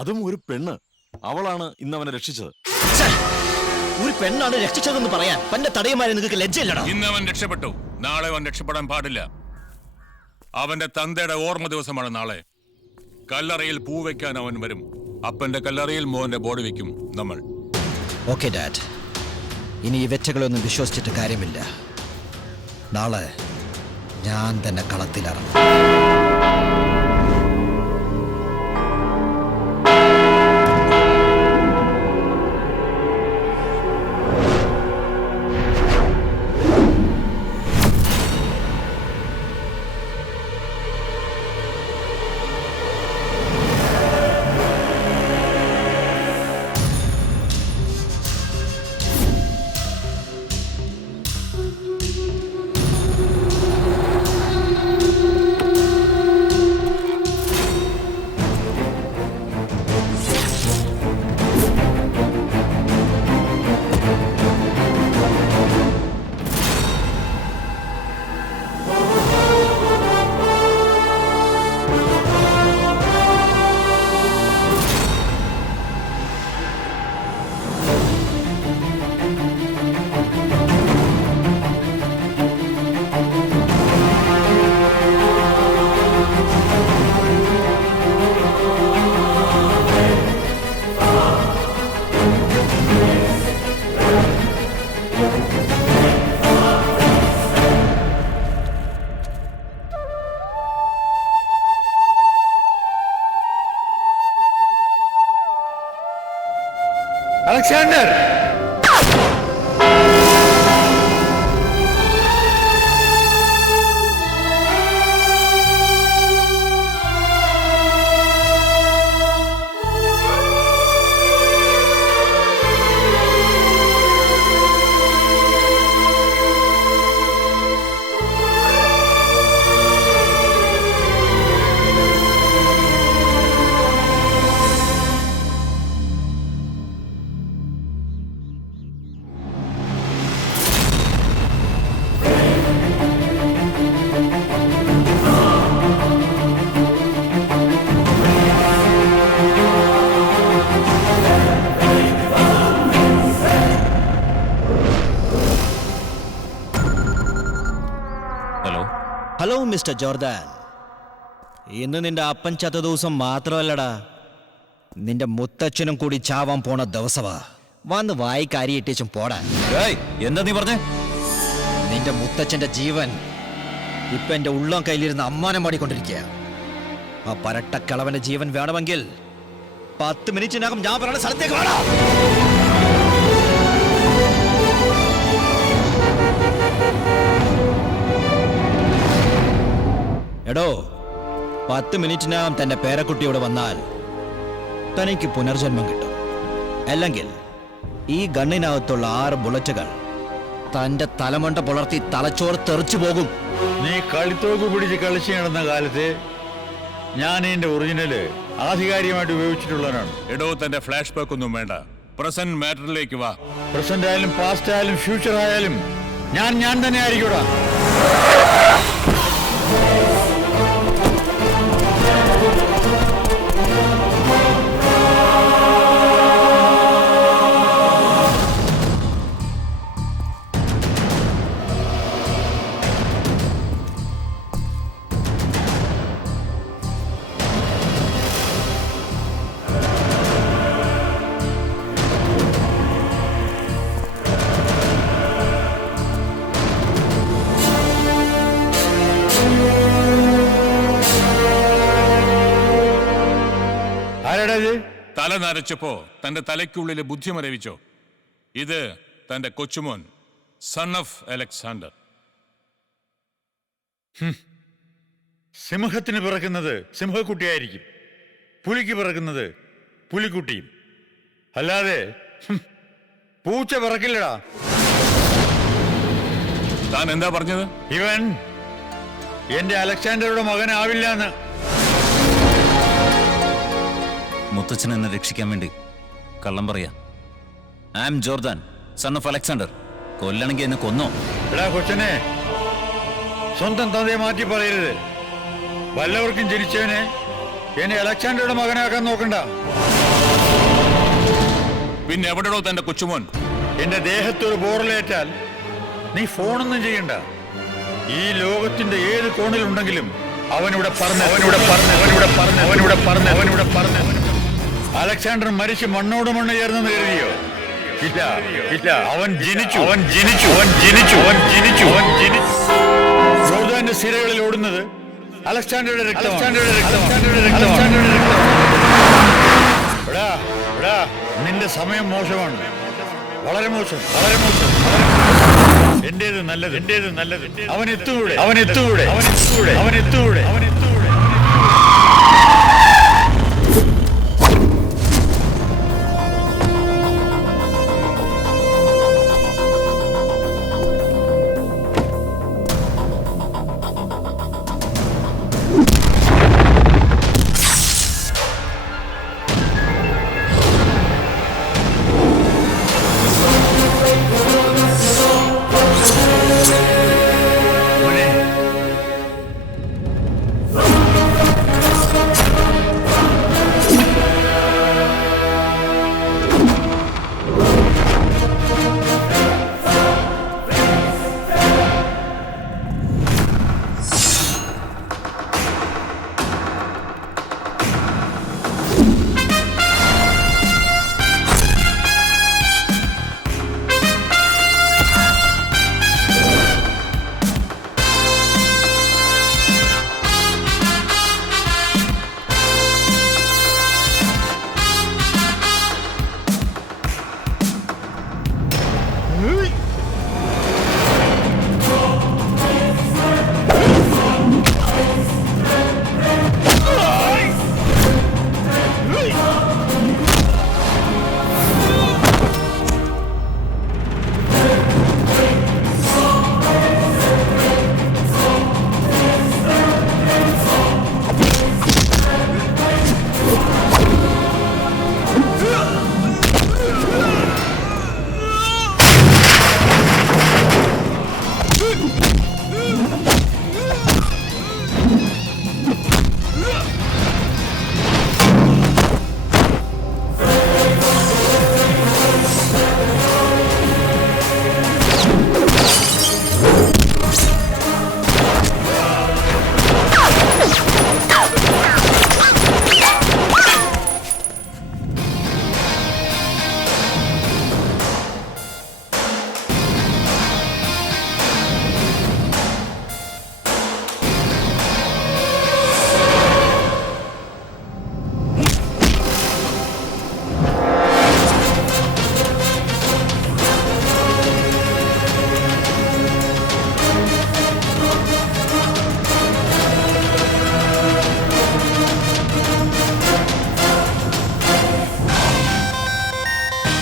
അതും ഒരു പെണ്ണ്. അവളാണ് ഇന്ന് അവനെ രക്ഷിച്ചത്. ഒരു പെണ്ണാണ് രക്ഷിച്ചതെന്ന് പറയാൻ പന്റെ തടയുമാരെ നിങ്ങൾക്ക് ലജ്ജയില്ലടാ. ഇന്ന് അവൻ രക്ഷപ്പെട്ടു, നാളെ അവൻ രക്ഷപ്പെടാൻ പാടില്ല. അവന്റെ തന്തയുടെ ഓർമ്മ ദിവസമാണ് നാളെ. കല്ലറയിൽ പൂ വെക്കാൻ അവൻ വരും. അപ്പന്റെ കല്ലറയിൽ മോന്റെ ബോഡി വെക്കും നമ്മൾ. ഓക്കെ ഡാഡ്, ഇനി ഈ വെറ്റകളൊന്നും വിശ്വസിച്ചിട്ട് കാര്യമില്ല. നാളെ ഞാൻ തന്നെ കളത്തിലിറങ്ങും. Alexander, hello mister Jordan. ഇന്ന് നിന്റെ അപ്പൻ ചത്ത ദിവസം മാത്രമല്ലടാ, നിന്റെ മുത്തച്ഛനും കൂടി ചാവാൻ പോണ ദിവസമാ. വന്ന് വായിക്കാരി ഇട്ടേച്ചും പോടാ. എന്താ നീ പറഞ്ഞേ? നിന്റെ മുത്തച്ഛന്റെ ജീവൻ ഇപ്പൊ എന്റെ ഉള്ളം കയ്യിലിരുന്ന് അമ്മാനം പാടിക്കൊണ്ടിരിക്കുക. ആ പരട്ടക്കിളവന്റെ ജീവൻ വേണമെങ്കിൽ 10 മിനിറ്റിനകം ഞാൻ പറയുന്ന സ്ഥലത്തേക്ക് വേണം. എടോ, 10 മിനിറ്റിനകം തന്റെ പേരക്കുട്ടിയോട് വന്നാൽ തനിക്ക് പുനർജന്മം കിട്ടും. അല്ലെങ്കിൽ ഈ ഗണ്ണിനകത്തുള്ള 6 ബുള്ളറ്റുകൾ തന്റെ തലമണ്ട പുലർത്തി തലച്ചോറ് തെറിച്ചു പോകും. നീ കളിത്തോക്ക് പിടിച്ച് കളിച്ചു നടന്ന കാലത്ത് ഞാൻ എന്റെ ഒറിജിനല് ആധികാരികമായിട്ട് ഉപയോഗിച്ചിട്ടുള്ളവനാണ്. എടോ, തന്റെ ഫ്ലാഷ് ബാക്ക് ഒന്നും വേണ്ട, പ്രസന്റ് മാറ്ററിലേക്ക് വാ. പ്രസന്റ് ആയാലും പാസ്റ്റ് ആയാലും ഫ്യൂച്ചർ ആയാലും ഞാൻ തന്നെ ആയിരിക്കൂടാ. തല നരച്ചപ്പോ തന്റെ തലയ്ക്കുള്ളിലെ ബുദ്ധി മരവിച്ചോ? ഇത് തന്റെ കൊച്ചുമോൻ, സൺ ഓഫ് അലക്സാണ്ടർ. സിംഹത്തിന് പിറക്കുന്നത് സിംഹക്കുട്ടിയായിരിക്കും, പുലിക്ക് പിറക്കുന്നത് പുലിക്കുട്ടിയും. അല്ലാതെ പൂച്ച പിറക്കില്ലടാ. താൻ എന്താ പറഞ്ഞത്? ഇവൻ എന്റെ അലക്സാണ്ടറുടെ മകനാവില്ല എന്ന്. മുത്തച്ഛൻ എന്നെ രക്ഷിക്കാൻ വേണ്ടി കള്ളം പറയാ. I am Jordan, son of Alexander. കൊല്ലണമെങ്കിൽ എന്നെ കൊന്നോ? എടാ കൊച്ചനെ, സ്വന്തം തന്തയെ മാറ്റി പറയരുത്. വല്ലവർക്കും ജനിച്ചവനെ എന്നെ അലക്സാണ്ടറുടെ മകനാക്കാൻ നോക്കണ്ട. പിന്നെ എവിടെയോ തന്റെ കൊച്ചുമോൻ? എന്റെ ദേഹത്തൊരു ബോറലേറ്റാൽ നീ ഫോണൊന്നും ചെയ്യണ്ട. ഈ ലോകത്തിന്റെ ഏത് കോണിലുണ്ടെങ്കിലും അവനിവിടെ പറഞ്ഞു. അലക്സാണ്ടർ മരിച്ച് മണ്ണോട് മണ്ണ് ചേർന്നെന്ന് കരുതിയോ? ഇല്ല ഇല്ല, അവൻ ജനിച്ചു. ജോർദാന്റെ സിരകളിൽ ഓടുന്നത് അലക്സാണ്ടറുടെ രക്തമാണ്. നിന്റെ സമയം മോശമാണ്, വളരെ മോശം. എന്റേത് നല്ലത്. അവനെത്തൂടെ.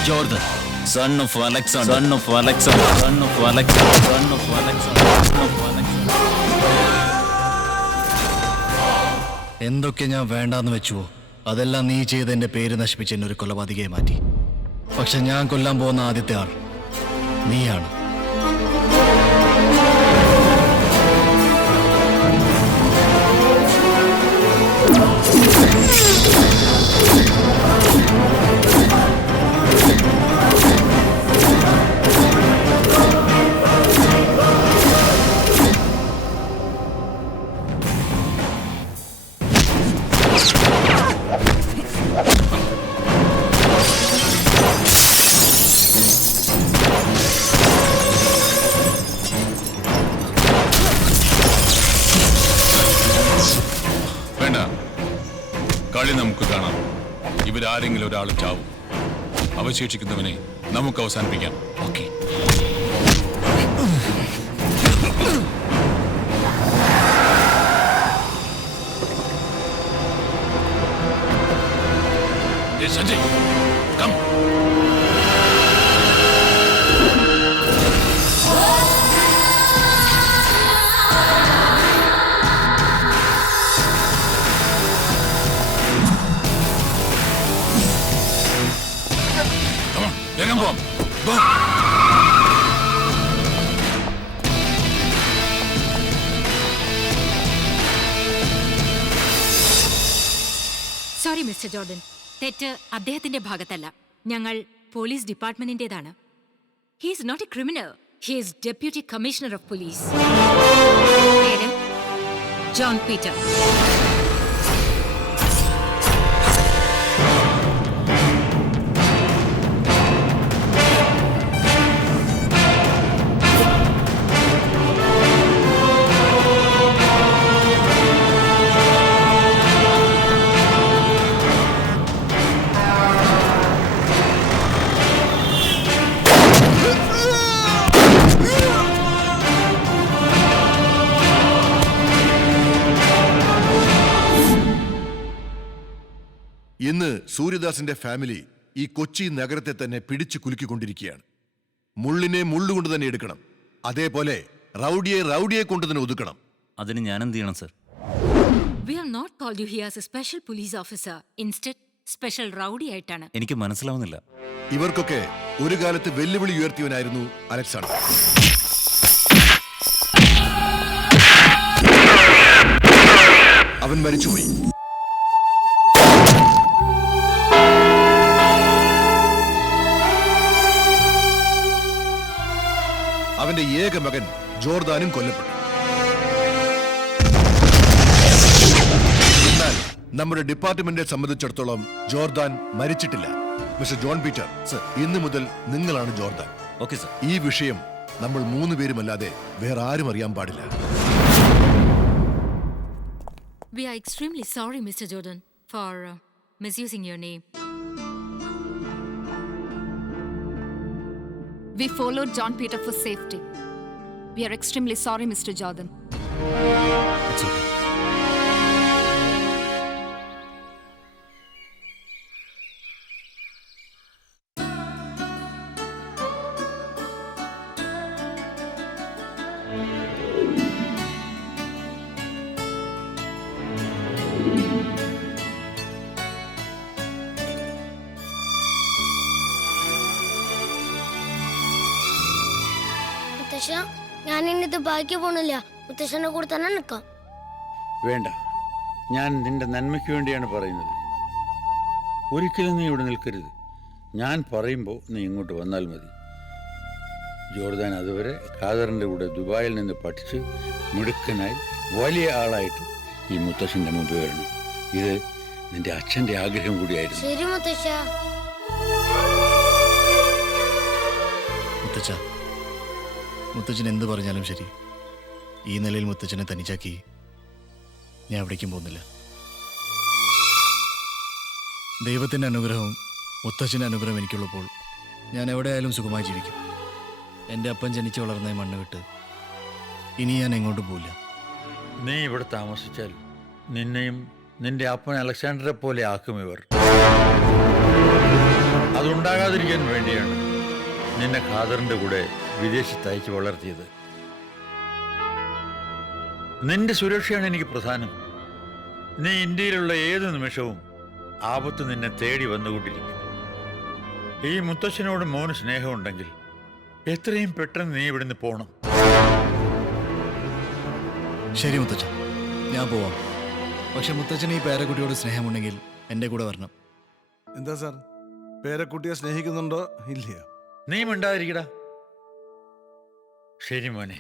Jordan, son of Alexander. എന്തൊക്കെ ഞാൻ വേണ്ടാന്ന് വെച്ചുവോ അതെല്ലാം നീ ചെയ്ത് എന്റെ പേര് നശിപ്പിച്ച് എന്നെ ഒരു കൊലപാതകയെ മാറ്റി. പക്ഷെ ഞാൻ കൊല്ലാൻ പോകുന്ന ആദ്യത്തെ ആൾ നീയാണ്. കളി നമുക്ക് കാണാം. ഇവരാരെങ്കിലും ഒരാൾ ചാവും. അവശേഷിക്കുന്നവനെ നമുക്ക് അവസാനിപ്പിക്കാം. ഓക്കെ. സഞ്ജയ്, കം. വേഗം പോവാം. സോറി മിസ്റ്റർ ജോർഡൻ, തെറ്റ് അദ്ദേഹത്തിന്റെ ഭാഗത്തല്ല. ഞങ്ങൾ പോലീസ് ഡിപ്പാർട്ട്മെന്റിന്റേതാണ്. He is not a criminal. He is deputy commissioner of police. പേര് ജോൺ പീറ്റർ. ഇന്ന് സൂര്യദാസിന്റെ ഫാമിലി ഈ കൊച്ചി നഗരത്തെ തന്നെ പിടിച്ചു കുലുക്കിക്കൊണ്ടിരിക്കുകയാണ്. മുള്ളിനെ മുള്ളുകൊണ്ട് തന്നെ എടുക്കണം, അതേപോലെ റൗഡിയെ റൗഡിയെ കൊണ്ട് തന്നെ ഒതുക്കണം. അതിന് ഞാൻ എന്ത് ചെയ്യണം sir? We have not called you here as a special police officer. Instead, special rowdy ആയിട്ടാണ്. എനിക്ക് മനസ്സിലാവുന്നില്ല. ഇവർക്കൊക്കെ ഒരു കാലത്ത് വെല്ലുവിളി ഉയർത്തിയവനായിരുന്നു അലക്സാണ്ടർ. അവൻ മരിച്ചുപോയി. അവന്റെ ഏക മകൻ ജോർദാനും കൊല്ലപ്പെട്ടു. എന്നാൽ നമ്മുടെ ഡിപ്പാർട്ട്മെന്റിനെ സംബന്ധിച്ചിടത്തോളം ജോർദാൻ മരിച്ചിട്ടില്ല. മിസ്റ്റർ ജോൺ പീറ്റർ, ഇന്നു മുതൽ നിങ്ങളാണ് ജോർദാൻ. Okay sir. ഈ വിഷയം നമ്മൾ 3 പേരുമല്ലാതെ വേറെ ആരും അറിയാൻ പാടില്ല. We are extremely sorry, Mr. Jordan, for misusing your name. We followed John Peter for safety. We are extremely sorry, Mr. Jordan. It's okay. മുത്തശ്ശ, ഞാൻ ഇന്നത്തെ ബാക്കി പോണില്ല. മുത്തശ്ശനെ കൂടെ തന്നെ നിൽക്കാം. വേണ്ട, ഞാൻ നിന്റെ നന്മയ്ക്ക് വേണ്ടിയാണ് പറയുന്നത്. ഒരിക്കലും നീ ഇവിടെ നിൽക്കരുത്. ഞാൻ പറയുമ്പോൾ നീ ഇങ്ങോട്ട് വന്നാൽ മതി. ജോർദാൻ അതുവരെ ഖാദറിൻ്റെ കൂടെ ദുബായിൽ നിന്ന് പഠിച്ച് മിടുക്കനായി വലിയ ആളായിട്ട് ഈ മുത്തശ്ശൻ്റെ മുമ്പ് വരണം. ഇത് നിന്റെ അച്ഛൻ്റെ ആഗ്രഹം കൂടിയായിരുന്നു. ശരി മുത്തശ്ശ. മുത്തച്ഛ, മുത്തച്ഛൻ എന്ത് പറഞ്ഞാലും ശരി, ഈ നിലയിൽ മുത്തച്ഛനെ തനിച്ചാക്കി ഞാൻ എവിടേക്കും പോകുന്നില്ല. ദൈവത്തിൻ്റെ അനുഗ്രഹവും മുത്തച്ഛൻ്റെ അനുഗ്രഹം എനിക്കുള്ളപ്പോൾ ഞാൻ എവിടെയായാലും സുഖമായി ജീവിക്കും. എൻ്റെ അപ്പൻ ജനിച്ചു വളർന്ന ഈ മണ്ണ് വിട്ട് ഇനി ഞാൻ എങ്ങോട്ടും പോവില്ല. നീ ഇവിടെ താമസിച്ചാൽ നിന്നെയും നിന്റെ അപ്പൻ അലക്സാണ്ടറെ പോലെ ആക്കും ഇവർ. അതുണ്ടാകാതിരിക്കാൻ വേണ്ടിയാണ് നിന്നെ ഖാദറിന്റെ കൂടെ വിദേശത്ത് അയച്ച് വളർത്തിയത്. നിന്റെ സുരക്ഷയാണ് എനിക്ക് പ്രധാനം. നീ ഇന്ത്യയിലുള്ള ഏത് നിമിഷവും ആപത്ത് നിന്നെ തേടി വന്നുകൊണ്ടിരിക്കും. ഈ മുത്തച്ഛനോട് മോന് സ്നേഹമുണ്ടെങ്കിൽ എത്രയും പെട്ടെന്ന് നീ ഇവിടുന്ന് പോണം. ശരി മുത്തച്ഛൻ, ഞാൻ പോവാം. പക്ഷെ മുത്തച്ഛന് ഈ പേരക്കുട്ടിയോട് സ്നേഹമുണ്ടെങ്കിൽ എൻ്റെ കൂടെ വരണം. എന്താ സാർ, പേരക്കുട്ടിയെ സ്നേഹിക്കുന്നുണ്ടോ ഇല്ല? നീ മിണ്ടാതിരിക്കടാ. ശരി മോനെ,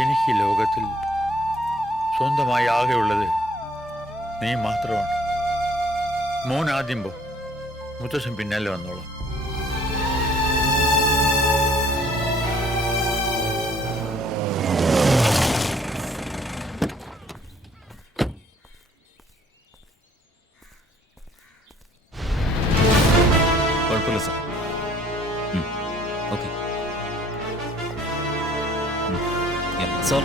എനിക്ക് ലോകത്തിൽ സ്വന്തമായി ആകെയുള്ളത് നീ മാത്രമാണ്. മോൻ ആദ്യം പോ, മുത്തശ്ശൻ പിന്നാലെ വന്നോളാം. കുഴപ്പമില്ല സാർ. Okay sir.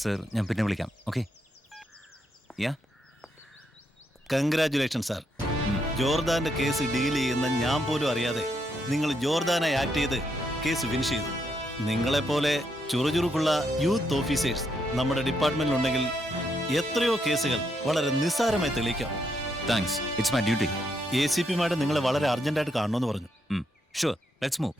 സാർ ഞാൻ പിന്നെ വിളിക്കാം. ഓക്കെ. യാ, കൺഗ്രാറ്റുലേഷൻ സാർ. ജോർദാന്റെ കേസ് ഡീൽ ചെയ്യുന്ന ഞാൻ പോലും അറിയാതെ നിങ്ങൾ ജോർദാനായി ആക്ട് ചെയ്ത് കേസ് ഫിനിഷ് ചെയ്തു. നിങ്ങളെപ്പോലെ ചുറുചുറുക്കുള്ള യൂത്ത് ഓഫീസേഴ്സ് നമ്മുടെ ഡിപ്പാർട്ട്മെന്റിലുണ്ടെങ്കിൽ എത്രയോ കേസുകൾ വളരെ നിസ്സാരമായി തെളിയിക്കാം. Thanks, it's my duty. ACP madam നിങ്ങളെ വളരെ അർജന്റായിട്ട് കാണണമെന്ന് പറഞ്ഞു. Sure, let's move.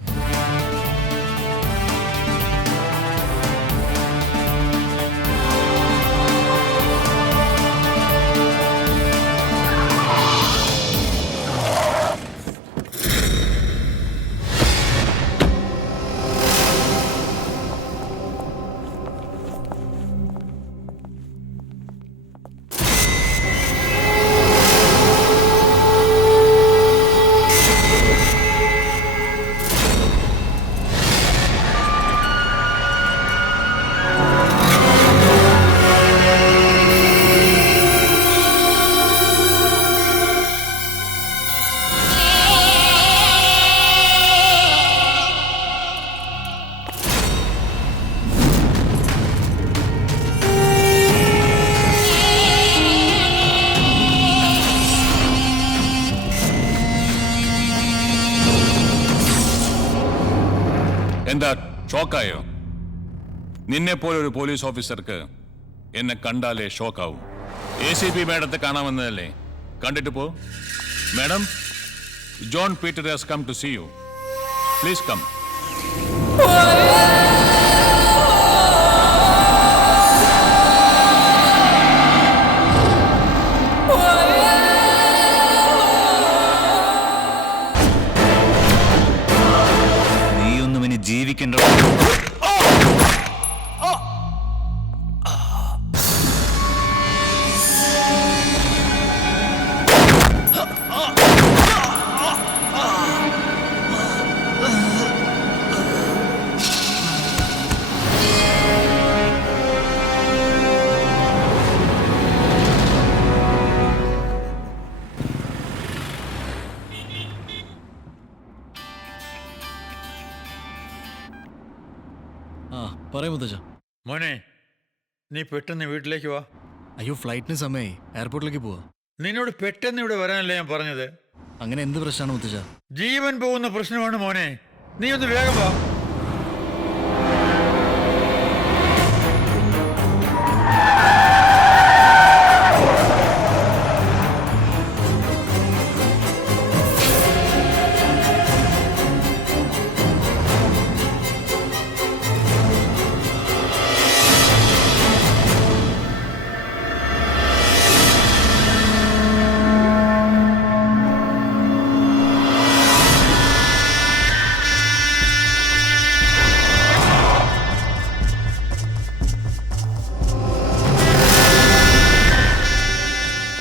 എന്താ ഷോക്കായോ? നിന്നെ പോലെ ഒരു പോലീസ് ഓഫീസർക്ക് എന്നെ കണ്ടാലേ ഷോക്കാവും. ACP മാഡത്തെ കാണാമെന്നതല്ലേ? കണ്ടിട്ട് പോ. Madam, John Peter has come to see you. Please come. നീയൊന്നും ഇനി ജീവിക്കേണ്ട. ആ പറയും മുത്തച്ഛ. മോനെ, നീ പെട്ടെന്ന് വീട്ടിലേക്ക് വാ. അയ്യോ, ഫ്ലൈറ്റിന് സമയമായി, എയർപോർട്ടിലേക്ക് പോവാ. നിന്നോട് പെട്ടെന്ന് ഇവിടെ വരാനല്ലേ ഞാൻ പറഞ്ഞത്. അങ്ങനെ എന്ത് പ്രശ്നമാണ് മുത്തച്ഛ? ജീവൻ പോകുന്ന പ്രശ്നമാണ് മോനെ, നീ ഒന്ന് വേഗം വാ.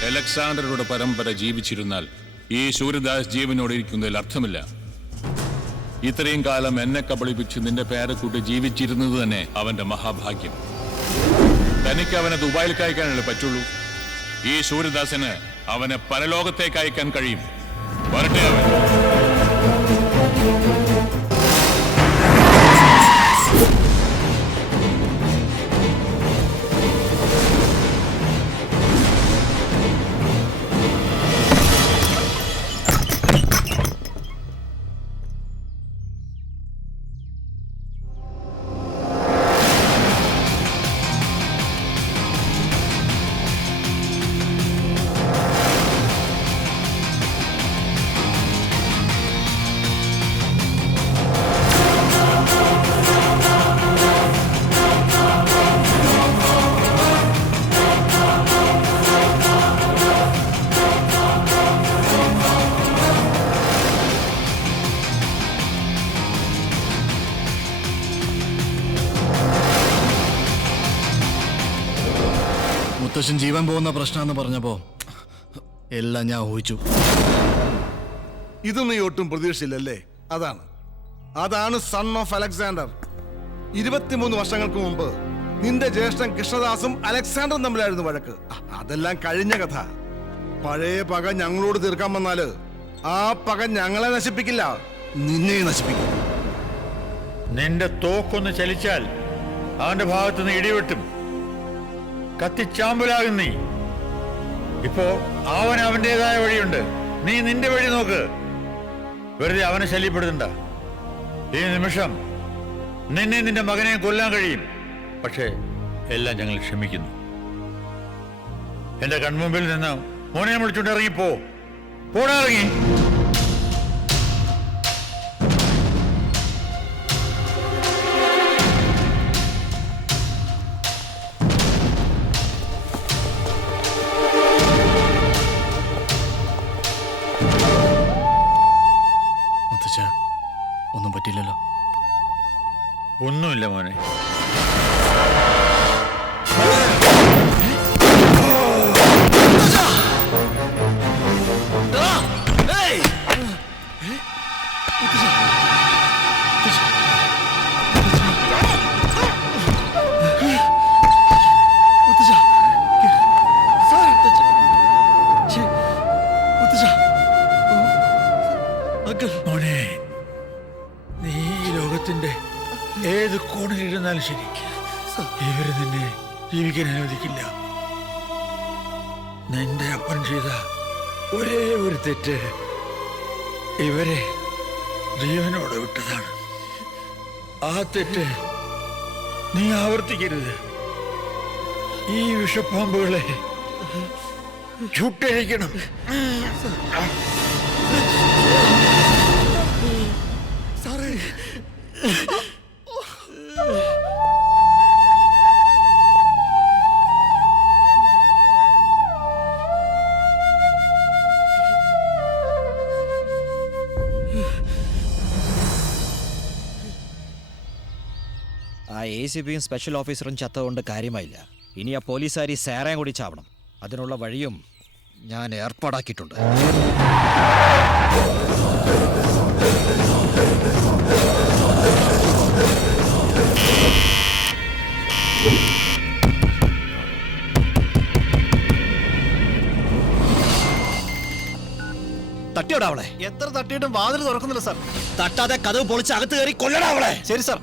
അലക്സാണ്ടറുടെ പരമ്പര ജീവിച്ചിരുന്നാൽ ഈ സൂര്യദാസ് ജീവനോട് ഇരിക്കുന്നതിൽ അർത്ഥമില്ല. ഇത്രയും കാലം എന്നെ കബളിപ്പിച്ച് നിന്റെ പേരക്കുട്ടി ജീവിച്ചിരുന്നത് തന്നെ അവന്റെ മഹാഭാഗ്യം. തനിക്ക് അവനെ ദുബായിലേക്ക് അയക്കാനല്ലേ പറ്റുള്ളൂ. ഈ സൂര്യദാസിന് അവനെ പരലോകത്തേക്ക് അയക്കാൻ കഴിയും. വരട്ടെ അവൻ. മുത്തശ്ശൻ ജീവൻ പോകുന്ന പ്രശ്നമെന്ന് പറഞ്ഞപ്പോ എല്ലാം ഞാൻ ഊഹിച്ചു. ഇത് നീ ഒട്ടും പ്രതീക്ഷിച്ചില്ലല്ലേ? അതാണ് സൺ ഓഫ് അലക്സാണ്ടർ. 23 വർഷങ്ങൾക്ക് മുമ്പ് നിന്റെ ജ്യേഷ്ഠൻ കൃഷ്ണദാസും അലക്സാണ്ടറും തമ്മിലായിരുന്നു വഴക്ക്. അതെല്ലാം കഴിഞ്ഞ കഥ. പഴയ പക ഞങ്ങളോട് തീർക്കാൻ വന്നാല് ആ പക ഞങ്ങളെ നശിപ്പിക്കില്ല, നിന്നെ നശിപ്പിക്കും. നിന്റെ തോക്കൊന്ന് ചലിച്ചാൽ അവന്റെ ഭാഗത്ത് നിന്ന് ഇടിവെട്ടും. കത്തിച്ചാമ്പലാകും നീ. ഇപ്പോ അവൻ അവന്റേതായ വഴിയുണ്ട്, നീ നിന്റെ വഴി നോക്ക്. വെറുതെ അവനെ ശല്യപ്പെടുത്തണ്ട. ഈ നിമിഷം നിന്നെ നിന്റെ മകനെ കൊല്ലാൻ കഴിയും, പക്ഷേ എല്ലാം ഞങ്ങൾ ക്ഷമിക്കുന്നു. എന്റെ കൺമുമ്പിൽ നിന്ന് മോനെ വിളിച്ചുകൊണ്ട് ഇറങ്ങിപ്പോ. പോടാ, ഇറങ്ങി. ഒന്നും പറ്റില്ലല്ലോ? ഒന്നുമില്ല മോനെ. മോനെ, നീ ഈ ലോകത്തിന്റെ ഏത് കോണിലിരുന്നാലും ശരി, ഇവര് നിന്നെ ജീവിക്കാൻ അനുവദിക്കില്ല. നിന്റെ അപ്പൻ ചെയ്ത ഒരേ ഒരു തെറ്റ് ഇവരെ ജീവനോടെ വിട്ടതാണ്. ആ തെറ്റ് നീ ആവർത്തിക്കരുത്. ഈ വിഷപ്പാമ്പുകളെ ചുട്ടഴിക്കണം. സാറേ, ആ ACPയും സ്പെഷ്യൽ ഓഫീസറും ചത്തതുകൊണ്ട് കാര്യമായില്ല. ഇനി ആ പോലീസുകാരി സാറേയും കൂടി ചാവണം. അതിനുള്ള വഴിയും ഞാൻ ഏർപ്പാടാക്കിയിട്ടുണ്ട്. തട്ടിയോടാ അവളെ. എത്ര തട്ടിയിട്ടും വാതിൽ തുറക്കുന്നില്ല സാർ. തട്ടാതെ കതവ് പൊളിച്ച് അകത്ത് കയറി കൊല്ലടാ അവളെ. ശരി സാർ.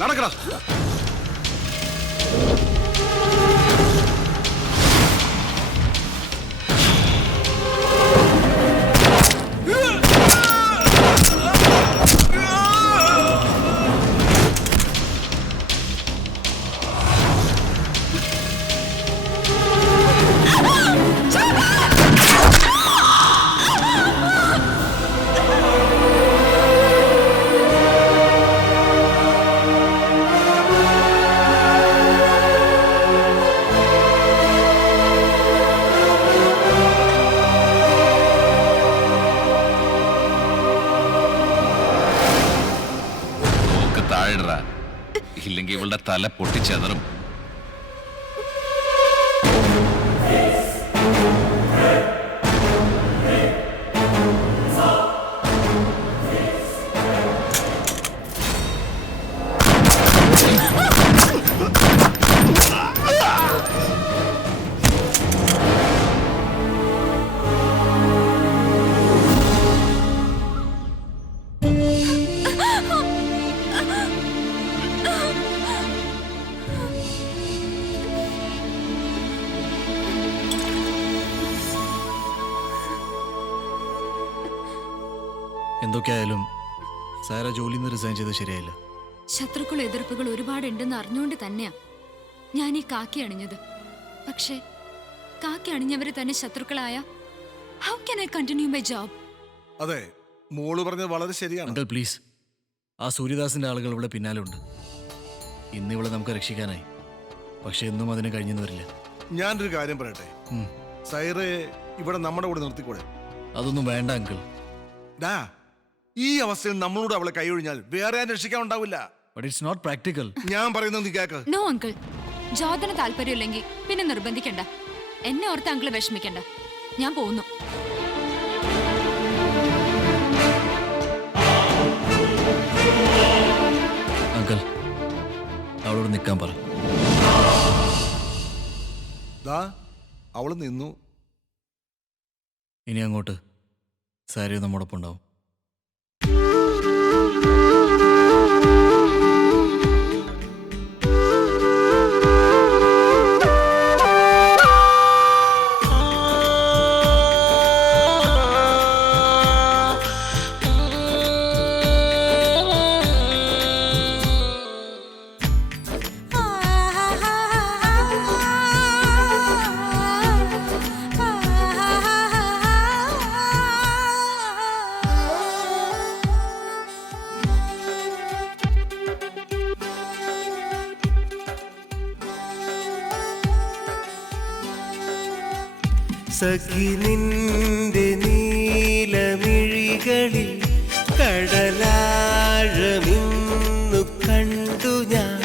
നടക്കടാ. ഇല്ലെങ്കിൽ ഇവളുടെ തല പൊട്ടിച്ചെതറും. എന്തൊക്കെയായാലും സാര ജോലിയിൽ നിന്ന് റിസൈൻ ചെയ്ത് ശരിയായില്ല. ശത്രുക്കൾ എതിർപ്പുകൾ ഒരുപാടുണ്ടെന്ന് അറിഞ്ഞുകൊണ്ട് തന്നെയാ ഞാൻ ഈ കാക്കി അണിഞ്ഞത്. പക്ഷേ കാക്കി അണിഞ്ഞവര് തന്നെ ശത്രുക്കളായ how can I continue my job? അതെ, മോള് പറഞ്ഞത് വളരെ ശരിയാണ്. അങ്കിൾ പ്ലീസ്, ആ സൂര്യദാസിന്റെ ആളുകൾ ഇവിടെ പിന്നാലെ ഉണ്ട്. ഇന്ന് ഇവിടെ നമുക്ക് രക്ഷിക്കാനായി, പക്ഷെ എന്നും അതിന് കഴിഞ്ഞെന്ന് വരില്ല. ഞാനൊരു കാര്യം പറയട്ടെ, സൈറെ ഇവിടെ നമ്മുടെ കൂടെ നിർത്തിക്കൂടെ? അതൊന്നും വേണ്ട അങ്കിൾ. ഈ അവസ്ഥയിൽ നമ്മളോട് അവളെ കൈയൊഴിഞ്ഞാൽ വേറെ ആരും രക്ഷിക്കാൻ ഉണ്ടാവില്ല. But it's not practical. ഞാൻ പറയുന്നത് നീ കേക്ക്. നോ അങ്കിൾ, ജോർദന് താല്പര്യമില്ലെങ്കിൽ പിന്നെ നിർബന്ധിക്കണ്ട. എന്നെ ഓർത്ത് അങ്കിൾ വിഷമിക്കണ്ട. ഞാൻ പോകുന്നു. അങ്കിൾ, അവളോട് നിൽക്കാൻ പറ. അവള് നിന്നു. ഇനി അങ്ങോട്ട് സാരി നമ്മോടൊപ്പം ഉണ്ടാവും. സഖി നിന്റെ നീലമിഴികളിൽ കടലാഴമിന്നു കണ്ടു ഞാൻ.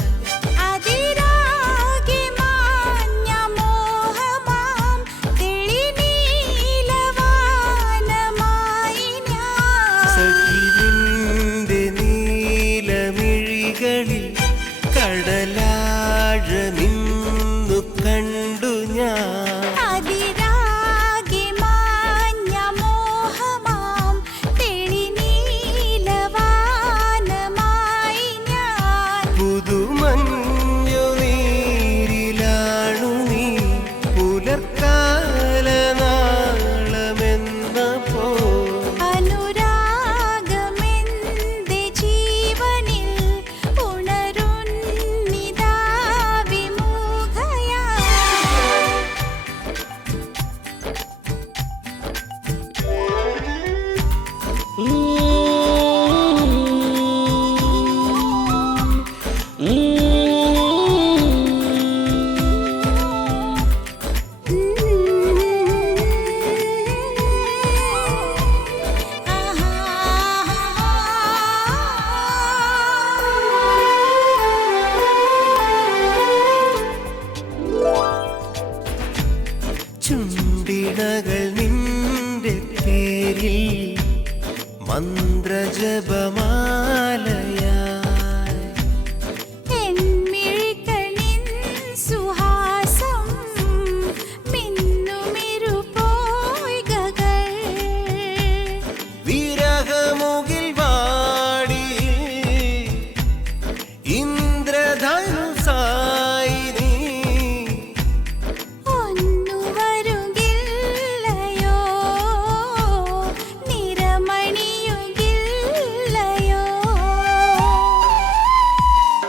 സഖി നിന്റെ നീലമിഴികളിൽ കടലാഴമിന്നു കണ്ടു ഞാൻ. പുതുമഞ്ഞു നീരിലാണു നീ പുലർക്കാല നാളമെന്ന പോ. ചുണ്ടിണകൾ നിന്റെ പേരിൽ മന്ത്രജപമാലയാ. വിരഹമുകിൽ വാടി ഇന്ദ്രധനുസായി നീ.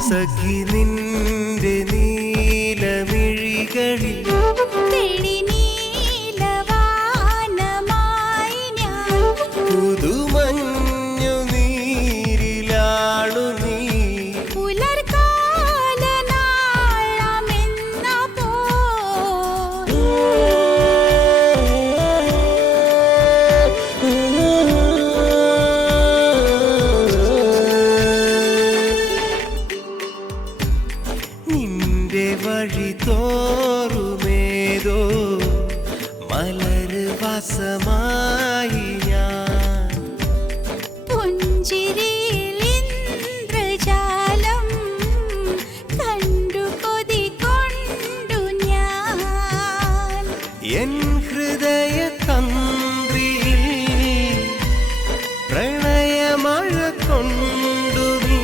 സഖി നിന്റെ നീലമിഴികളിൽ പുതുമഞ്ഞു നീരിലാണു നീ. നിന്റെ വഴി തോറുമേതോ മലര് വാസമായി ഞാൻ. എൻ ഹൃദയ തന്ത്രിയിൽ പ്രണയമഴ കൊണ്ടു നീ.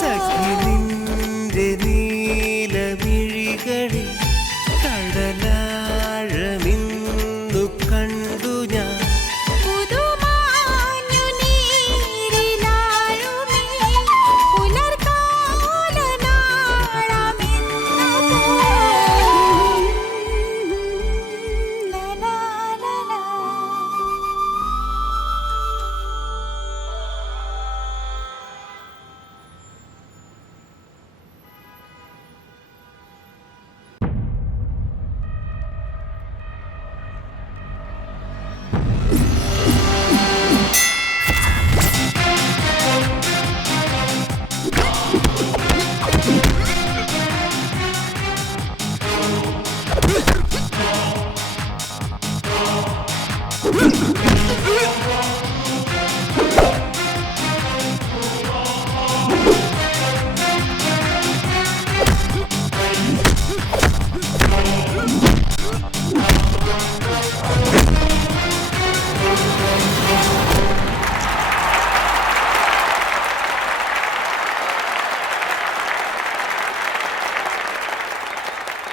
സഖി നിന്റെ നീലമിഴികളിൽ കടലാഴമിന്നു കണ്ടു ഞാൻ.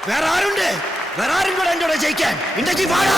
വേറെ ആരുണ്ട്? വേറെ ആരും കൂടെ എന്റെ കൂടെ ജയിക്കാൻ? ഇണ്ടക്കി വാടാ.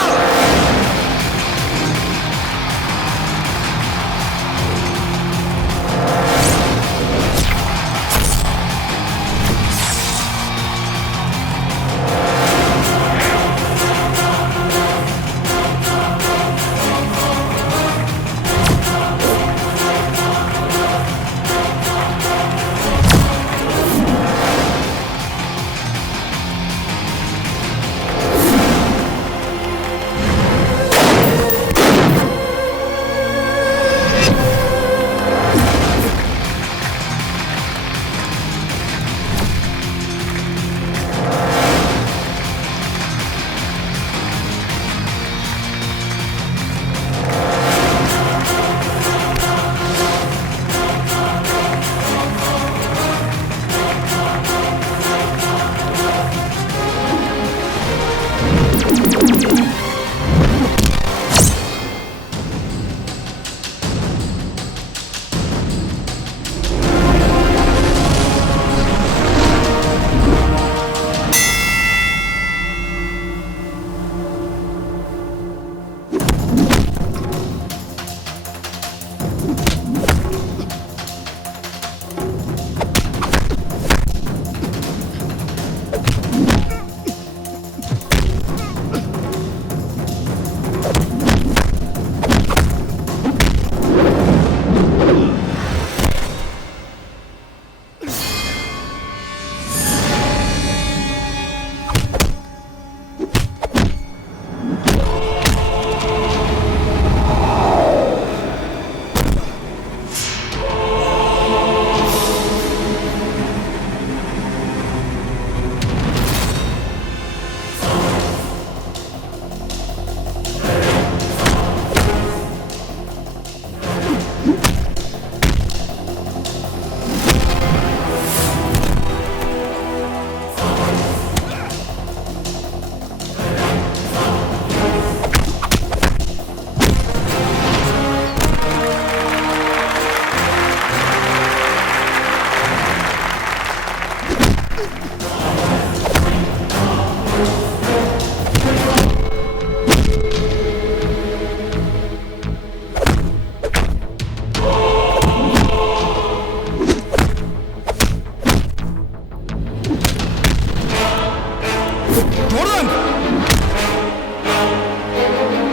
ജോർദാൻ!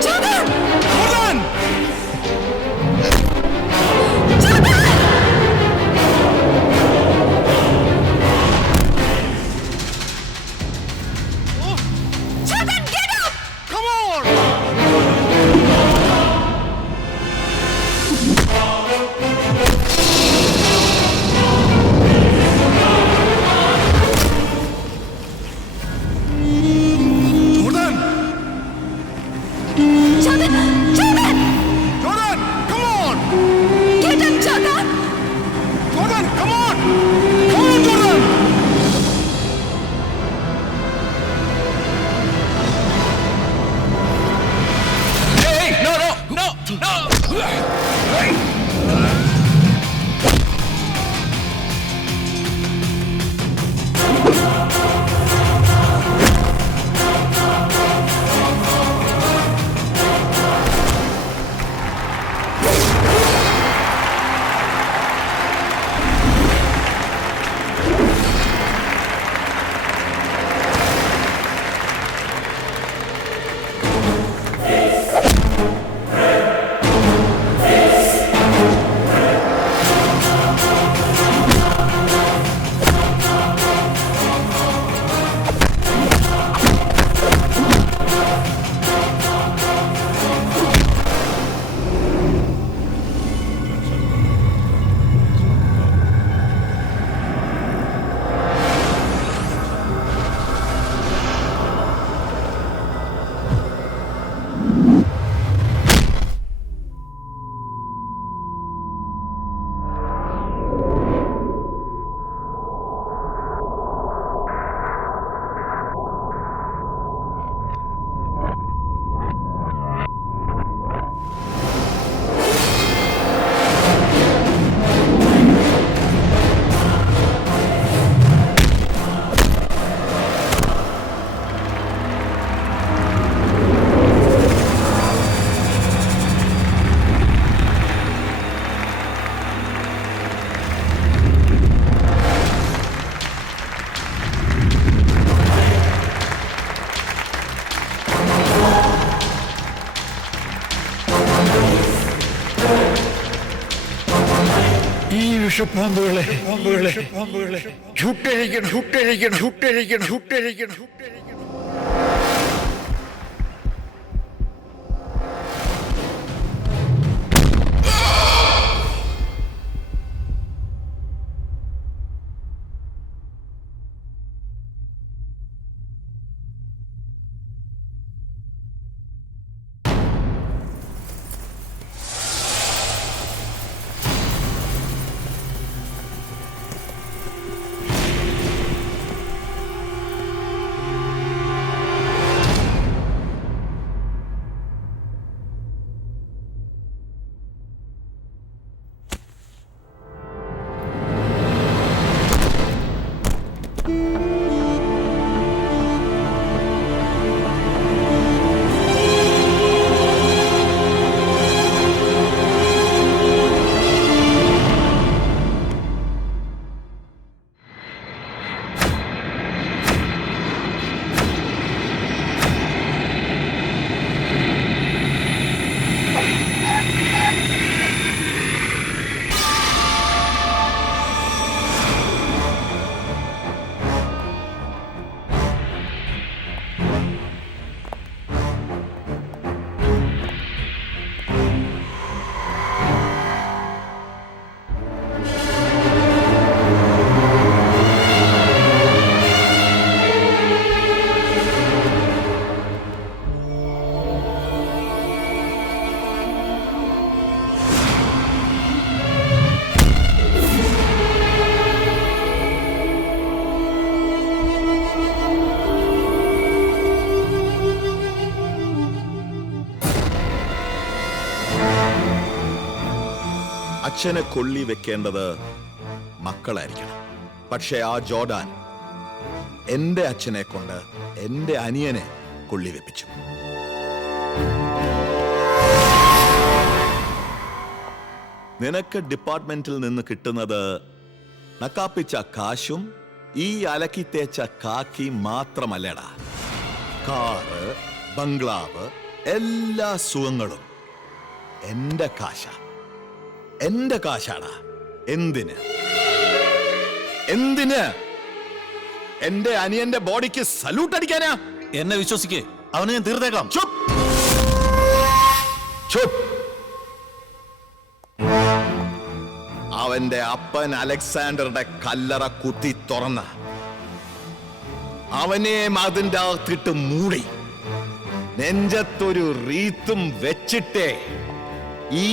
ജോർദാൻ! വിഷപ്പാമ്പുകളെ ചുട്ടഴിക്കണം ചുട്ടഴിക്കണം ചുട്ടഴിക്കണം ചുട്ടഴിക്കണം ചുട്ടഴിക്കണം. അച്ഛനെ കൊള്ളി വെക്കേണ്ടത് മക്കളായിരിക്കണം. പക്ഷെ ആ ജോർഡാൻ എന്റെ അച്ഛനെ കൊണ്ട് എന്റെ അനിയനെ കൊള്ളി വെപ്പിച്ചു. നിനക്ക് ഡിപ്പാർട്ട്മെന്റിൽ നിന്ന് കിട്ടുന്നത് നക്കാപ്പിച്ച കാശും ഈ അലക്കി തേച്ച കാക്കി മാത്രമല്ലടാ. കാറ്, ബംഗ്ലാവ്, എല്ലാ സുഖങ്ങളും എന്റെ കാശാണ്. എന്തിന് എന്റെ അനിയന്റെ ബോഡിക്ക് സല്യൂട്ട് അടിക്കാനാ? എന്നെ വിശ്വസിക്കേ, അവനെ ഞാൻ തീർത്തേക്കാം. അവന്റെ അപ്പൻ അലക്സാണ്ടറുടെ കല്ലറ കുത്തി തുറന്ന അവനെ അതിന്റെ അകത്തിട്ട് മൂടി നെഞ്ചത്തൊരു റീത്തും വെച്ചിട്ടേ ഈ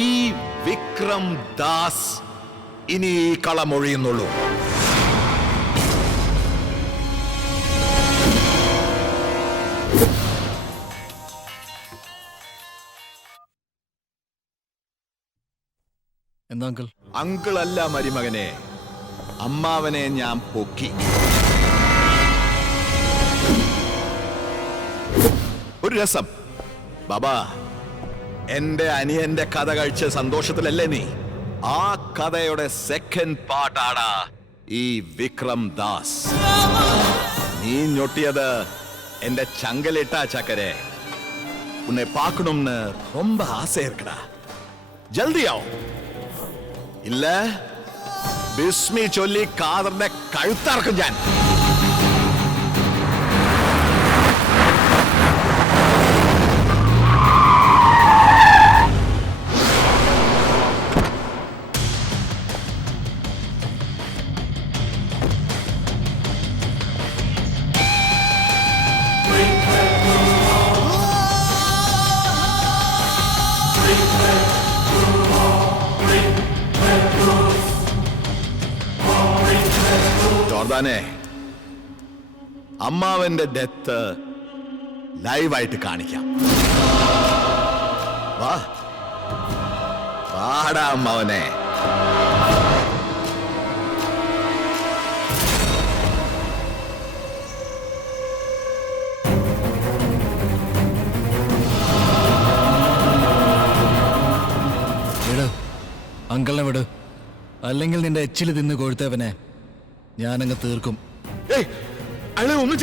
വിക്രം ദാസ് ഇനി ഈ കളമൊഴിയുന്നുള്ളൂ. എന്താ അങ്കിൾ? അങ്കിൾ അല്ല മരുമകനെ, അമ്മാവനെ ഞാൻ പൊക്കി. ഒരു രസം ബാബാ, എന്റെ അനിയന്റെ കഥ കഴിച്ച സന്തോഷത്തിലല്ലേ നീ? ആ കഥയുടെ സെക്കൻഡ് പാർട്ടാണ് ഈ വിക്രം ദാസ്. നീ ഞൊട്ടിയത് എന്റെ ചങ്കലിട്ടാ ചക്കരെ. ഉന്നെ പാക്കணும்னு ரொம்ப ஆசை இருக்குடா. ജൽദിയാവും. ഇല്ല ബിസ്മി ചൊല്ലി കാദറിന്റെ കഴുത്തറക്കും ഞാൻ. ജോർദാനെ, അമ്മാവന്റെ ഡെത്ത് ലൈവായിട്ട് കാണിക്കാം. വാടാ അമ്മാവനെ. വിട് അങ്കിളിനെ വിട്, അല്ലെങ്കിൽ നിന്റെ എച്ചില് തിന്ന് കൊഴുത്തവനെ ഞാനങ്ങ് തീർക്കും. ഒന്നും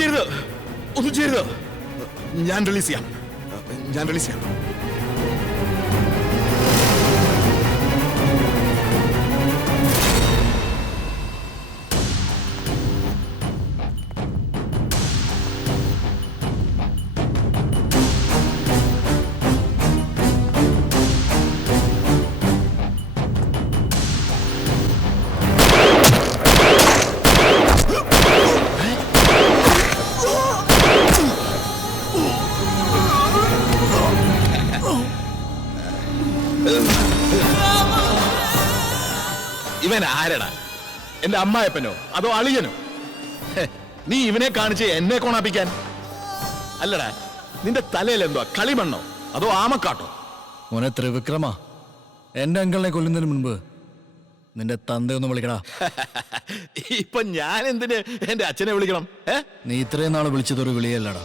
ചെയ്യരുത്. ഞാൻ റിലീസ് ചെയ്യാം. ഇവൻ ആരടാ? എന്റെ അമ്മായപ്പനോ അതോ അളിയനോ? നീ ഇവനെ കാണിച്ച് എന്നെ കോണാപ്പിക്കാൻ? അല്ലടാ, നിന്റെ തലയിൽ എന്തോ കളിമണ്ണോ അതോ ആമക്കാട്ടോ? മോനെ ത്രിവിക്രമ, എന്റെ അങ്കിളിനെ കൊല്ലുന്നതിന് മുൻപ് നിന്റെ തന്തയൊന്ന് വിളിക്കടാ. ഇപ്പൊ ഞാൻ എന്തിന് എന്റെ അച്ഛനെ വിളിക്കണം? നീ ഇത്രയും നാള് വിളിച്ചതൊരു വിളിയല്ലടാ,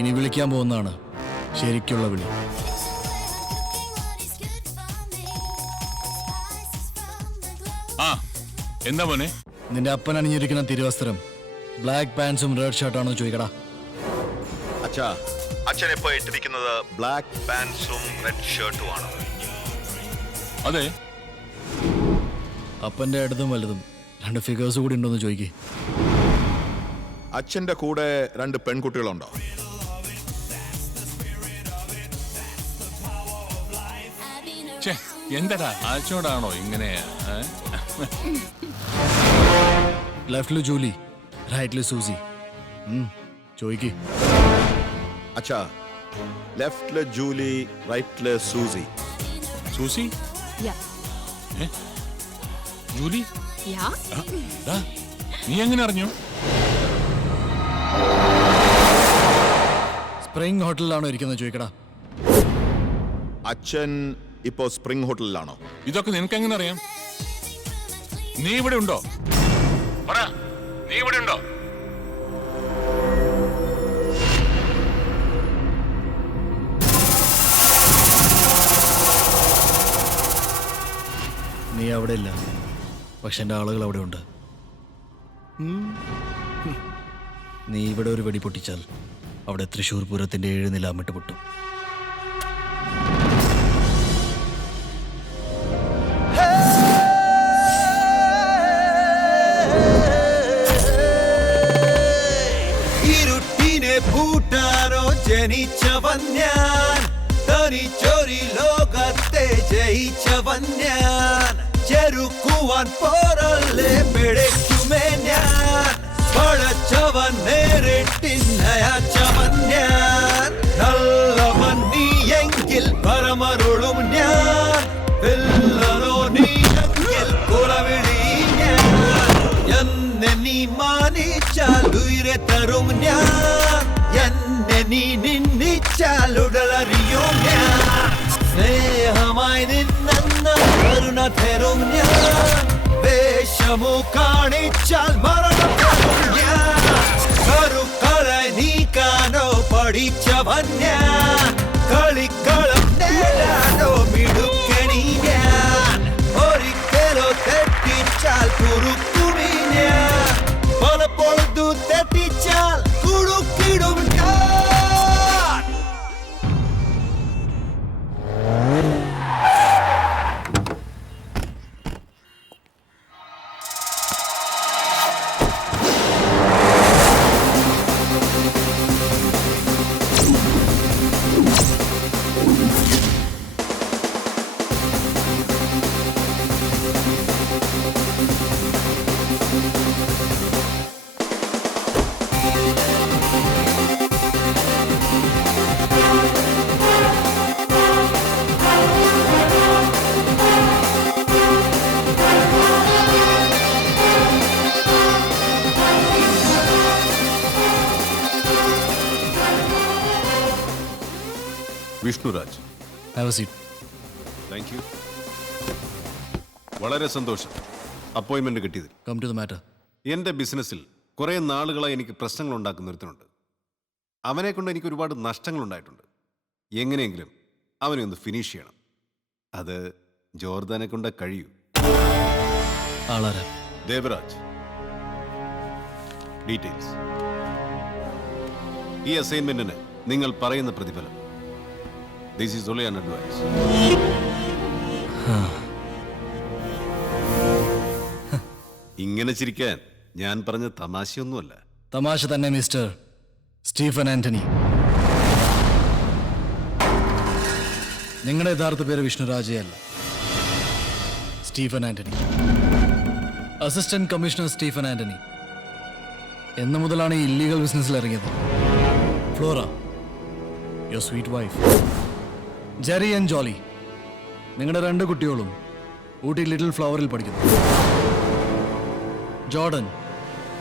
ഇനി വിളിക്കാൻ പോകുന്നതാണ് ശരിക്കുള്ള വിളി. എന്താ മോനെ? നിന്റെ അപ്പൻ അണിഞ്ഞിരിക്കുന്ന തിരുവസ്ത്രം ബ്ലാക്ക് പാൻസും റെഡ് ഷർട്ടാണോ ചോദിക്കടാ. അച്ഛൻ ഇപ്പൊ ഇട്ടിരിക്കുന്നത് ബ്ലാക്ക് പാൻസും റെഡ് ഷർട്ടും ആണ്. അതെ. അപ്പന്റെ ഇടതും വലുതും 2 ഫിഗേഴ്സ് കൂടി ഉണ്ടോന്ന് ചോദിക്കേ. അച്ഛന്റെ കൂടെ 2 പെൺകുട്ടികളുണ്ടോ? എന്താടാ അച്ഛനോടാണോ ഇങ്ങനെ? ലെഫ്റ്റില് ജൂലി, റൈറ്റില് സൂസി. ചോദിക്കേ. അച്ഛാ, ലെഫ്റ്റില് ജൂലി, റൈറ്റില് സൂസി. സൂസി? ജൂലി? നീ എങ്ങനെ അറിഞ്ഞു? സ്പ്രിംഗ് ഹോട്ടലിലാണോ ഇരിക്കുന്നത് ചോദിക്കടാ. അച്ഛൻ ഇപ്പോ സ്പ്രിംഗ് ഹോട്ടലിലാണോ? ഇതൊക്കെ നിനക്ക് എങ്ങനെ അറിയാം? നീ ഇവിടെ ഉണ്ടോ? നീ ഇവിടെ ഉണ്ടോ? നീ അവിടെ ഇല്ല, പക്ഷെ എൻ്റെ ആളുകൾ അവിടെ ഉണ്ട്. നീ ഇവിടെ ഒരു വെടി പൊട്ടിച്ചാൽ അവിടെ തൃശ്ശൂർ പൂരത്തിന്റെ 7 നിലാമിട്ട് പൊട്ടും. ഇരുട്ടിനെ പൂട്ടാനോ ജനിച്ചവൻ ഞാൻ, തനിച്ചൊരു ലോകത്തെ ജയിച്ചവൻ ഞാൻ, ചെറുക്കുവാൻ പോരല്ലേ പിഴയ്ക്കുമേ ഞാൻ, പഴച്ചവൻ നേരിട്ടിന്നയച്ചവൻ ഞാൻ, നല്ലവൻ നീ എങ്കിൽ പരമരുളും ഞാൻ, വില്ലനോ നീ എങ്കിൽ കുലവിളി ഞാൻ, എന്നെ നീ മാനിച്ചാൽ ഉയരെ തരും ഞാൻ, എന്നെ നീ നിന്ദിച്ചാൽ ഉടലറിയും ഞാൻ, സ്നേഹമായി നിന്നെന്ന കരുണ തരും ഞാൻ, വേഷമോ കാണിച്ചാൽ മരണം തരും ഞാൻ, കരുക്കളെ നീക്കാനോ പഠിച്ചവൻ ഞാൻ, കളിക്കളം നേടാനോ മിടുക്കണി ഞാൻ, ഒരിക്കലോ തെറ്റിച്ചാൽ കുറുക്കുമി ഞാൻ, പലപ്പോഴു തെറ്റിച്ചാൽ കുടുക്കിടും ഞാൻ. Vishnuraj, thank you. വളരെ സന്തോഷം അപ്പോയിന്റ്മെന്റ് കിട്ടിയതിൽ. Come to the matter. എൻ്റെ ബിസിനസ്സിൽ കുറേ നാളുകളായി എനിക്ക് പ്രശ്നങ്ങൾ ഉണ്ടാക്കുന്ന ഒരുത്തനുണ്ട്. അവനെ കൊണ്ട് എനിക്ക് ഒരുപാട് നഷ്ടങ്ങളുണ്ടായിട്ടുണ്ട്. എങ്ങനെയെങ്കിലും അവനെ ഒന്ന് ഫിനിഷ് ചെയ്യണം. അത് ജോർദാനെ കൊണ്ട് കഴിയൂ. ദേവരാജ്. ഡീറ്റെയിൽസ്. ഈ അസൈൻമെന്റിന് നിങ്ങൾ പറയുന്ന പ്രതിഫലം. This is only an advice. ഇങ്ങനെ ചിരിക്കാൻ ഞാൻ പറഞ്ഞ തമാശയൊന്നുമല്ല. തമാശ തന്നെ മിസ്റ്റർ സ്റ്റീഫൻ ആന്റണി. നിങ്ങളുടെ യഥാർത്ഥ പേര് വിഷ്ണുരാജേ അല്ല, Stephen Antony. Assistant commissioner Stephen Antony. എന്ന് മുതലാണ് ഈ ഇല്ലീഗൽ ബിസിനസ്സിൽ ഇറങ്ങിയത്? Flora, your sweet wife. Jerry and Jolly, നിങ്ങളുടെ 2 കുട്ടികളും ഊട്ടി ലിറ്റിൽ ഫ്ലവറിൽ പഠിക്കുന്നു. ജോർഡൻ,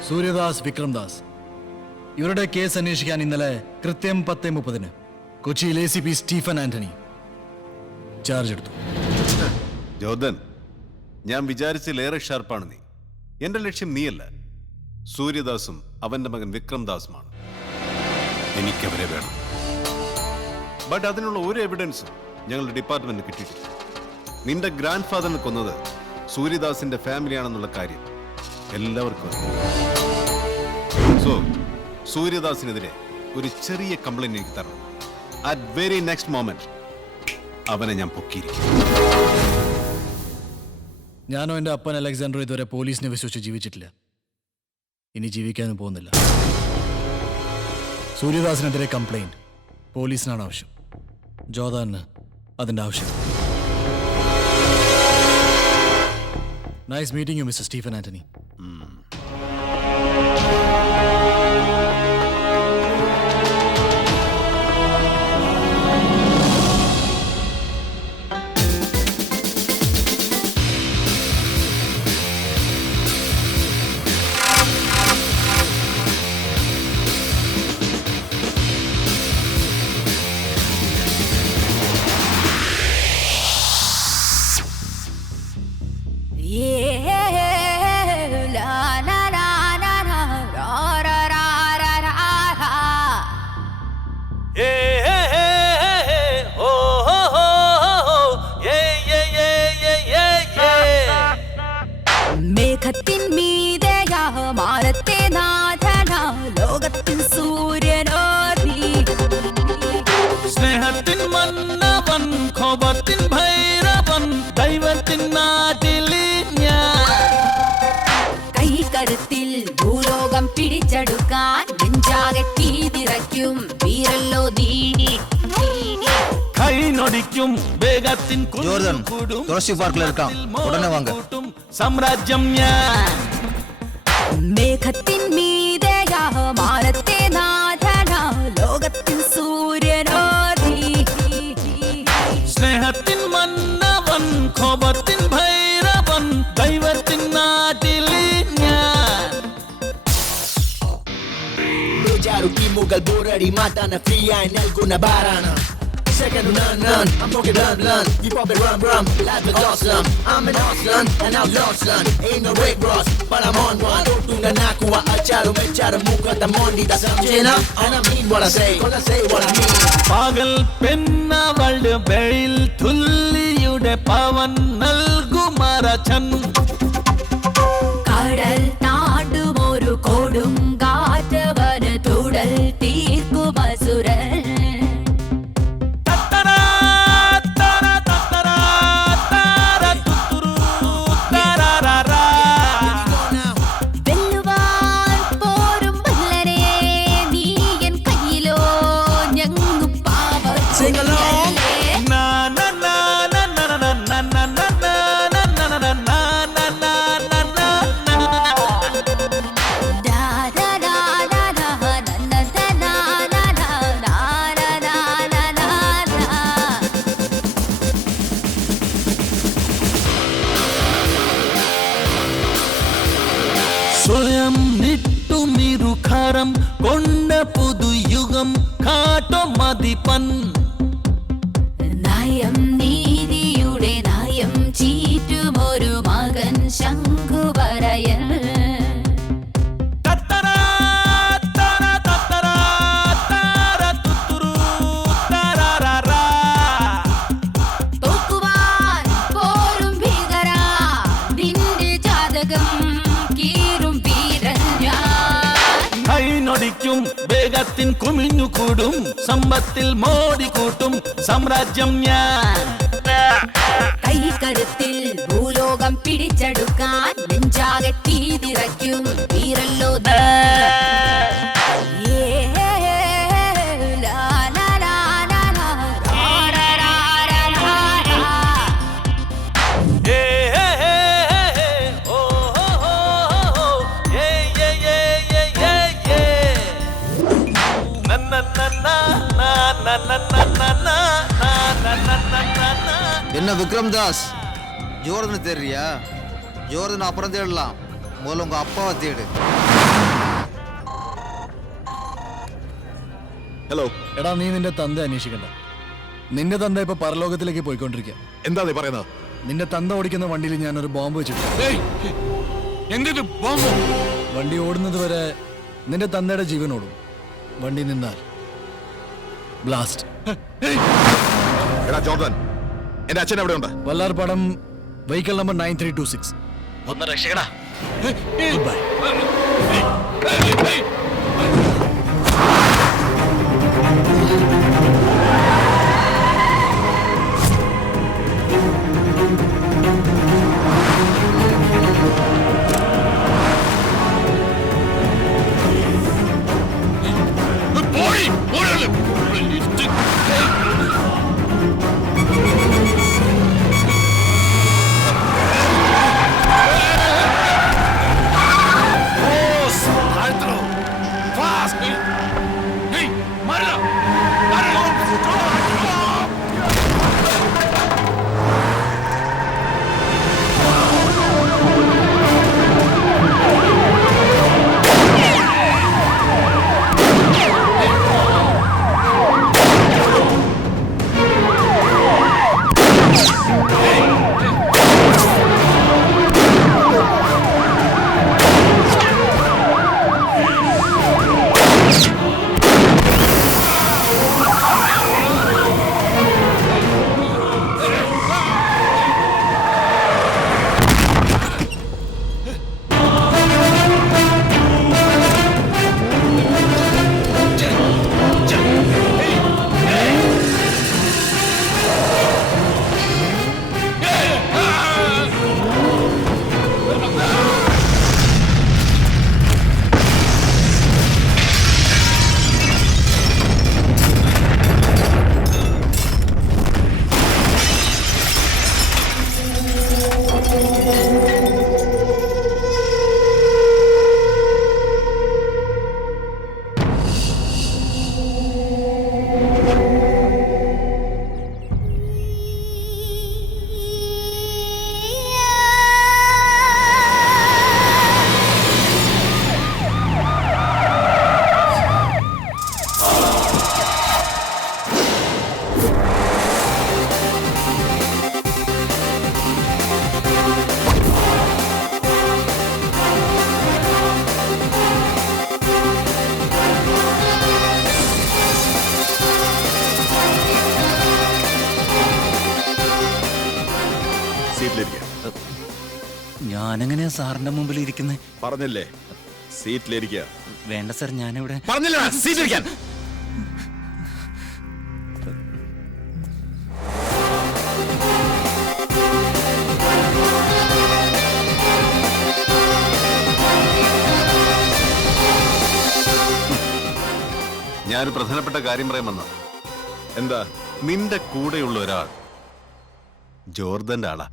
സൂര്യദാസ്, വിക്രംദാസ്. ഇവരുടെ കേസ് അന്വേഷിക്കാൻ ഇന്നലെ കൃത്യം 10:30 കൊച്ചിയിൽ ACP സ്റ്റീഫൻ ആന്റണി ചാർജ് എടുത്തു. ജോർദൻ, ഞാൻ വിചാരിച്ചതിലേറെ ഷാർപ്പാണ് നീ. എന്റെ ലക്ഷ്യം നീയല്ല, സൂര്യദാസും അവന്റെ മകൻ വിക്രംദാസുമാണ്. എനിക്കവരെ വേണം. ബട്ട് അതിനുള്ള ഒരു എവിഡൻസും ഞങ്ങളുടെ ഡിപ്പാർട്ട്മെന്റിന് കിട്ടിയിട്ടില്ല. നിന്റെ ഗ്രാൻഡ് ഫാദറിനെ കൊന്നത് സൂര്യദാസിന്റെ ഫാമിലിയാണെന്നുള്ള കാര്യം എല്ലാവർക്കും അറിയാം. സോ സൂര്യദാസിനെതിരെ ഒരു ചെറിയ കംപ്ലൈന്റ് എനിക്ക് തരണം. അറ്റ് വെരി നെക്സ്റ്റ് മൊമെന്റ് അവനെ ഞാൻ പൊക്കിയിരിക്കും. ഞാനോ എൻ്റെ അപ്പൻ അലക്സാണ്ടർ ഇതുവരെ പോലീസിനെ വിശ്വസിച്ച് ജീവിച്ചിട്ടില്ല. ഇനി ജീവിക്കാനും പോകുന്നില്ല. സൂര്യദാസിനെതിരെ കംപ്ലൈന്റ് പോലീസിനാണ് ആവശ്യം. ജോർദാന് അതിൻ്റെ ആവശ്യം. Nice meeting you mister Stephen Antony. മേഘത്തിൻ മീതയാ മാനത്തെ നാഥനാ ലോകത്തിൻ സൂര്യനോ നീ തീതിരയ്ക്കും വീരല്ലോ നീ കൈനൊടിക്കും വേഗത്തിൻ ജോർദൻ തുളസി പാർക്കിൽ ഇരിക്കാം ഉടനെ വാങ്ങ സാമ്രാജ്യം ഞാൻ മേഘത്തിൻ മീതയാ മാനത്തെ നാഥനാ ലോകത്തിൻ സൂര്യനോ സ്നേഹത്തിൻ മന്നവൻ കോപത്തിൻ ഭൈരവൻ ദൈവത്തിൻ നാട്ടിൽ ഞാൻ Jaruki mugal burari matana fria en alguna barana. Second none, I'm talking blunt. You pop it rum, like a awesome. I'm an awesome, and I'm lost son. Ain't no Rick Ross, but I'm on one. Tunga nakuwa acharu mecharu muka tamondi da samjena. And I mean what I say, cause I say what I mean. പകൽ പെണ്ണവളുടെ വെയിൽ തുല്ലിയുടെ പവൻ നൽകുമറച്ചൻ കടൽ താണ്ടുമൊരു കൊടുങ്കാറ്റവന് തുടൽ തീർക്കുമസുരൻ വെല്ലുവാൻ പോരും വല്ലരെ നീ N കയ്യിലോ ഞങ്ങു Sing along. സ്വയം നിട്ടുമിരുഖരം കൊണ്ട പുതുയുഗം കാട്ടോ മതിപ്പൻ നയം നീതിയുടെ നയം ചീറ്റുമൊരു മകൻ ശംഖുവരയൻ തോക്കുവാൻ പോരും ഭീകര നിന്റെ ജാതകം കീറും വീരൻ ഞാൻ കൈനൊടിക്കും വേഗത്തിൻ കുമിഞ്ഞുകൂടും സമ്പത്തിൽ മോടിക്കൂട്ടും സാമ്രാജ്യം ഞാൻ കൈകരുത്തിൽ ഭൂലോകം പിടിച്ചെടുക്കാൻ നെഞ്ചാകെ തീതിരയ്ക്കും വീരല്ലോ നീ. என்ன விக்ரம் தாஸ் ஜோர்தனை தேடுறியா? ஜோர்தனை அப்புறம் தேடலாம், முதல்ல உங்க அப்பாவை தேடு. ഹലോ എടാ, നീ നിന്റെ തന്ത അന്വേഷിക്കണ്ട. നിന്റെ തന്ത ഇപ്പൊ പരലോകത്തിലേക്ക് പോയിക്കൊണ്ടിരിക്കുക. എന്താ നീ പറയുന്നത്? നിന്റെ തന്ത ഓടിക്കുന്ന വണ്ടിയിൽ ഞാനൊരു ബോംബ് വെച്ചിട്ടുണ്ട്. വണ്ടി ഓടുന്നത് വരെ നിന്റെ തന്തയുടെ ജീവൻ ഓടും. വണ്ടി നിന്നാൽ ബ്ലാസ്റ്റ്. എടാ ജോർദൻ, എന്റെ അച്ഛൻ എവിടെ ഉണ്ട്? Vallarpadam vehicle number 9326. ഒന്ന് രക്ഷകടാ. Good bye. താനെങ്ങനെയാ സാറിന്റെ മുമ്പിൽ ഇരിക്കുന്നത്? പറഞ്ഞില്ലേ സീറ്റിലിരിക്കുക. വേണ്ട സാർ, ഞാനിവിടെ പറഞ്ഞില്ല സീറ്റിലിരിക്കാൻ. ഞാനൊരു പ്രധാനപ്പെട്ട കാര്യം പറയാൻ വന്ന. എന്താ? നിന്റെ കൂടെയുള്ള ഒരാൾ ജോർദന്റെ ആളാ.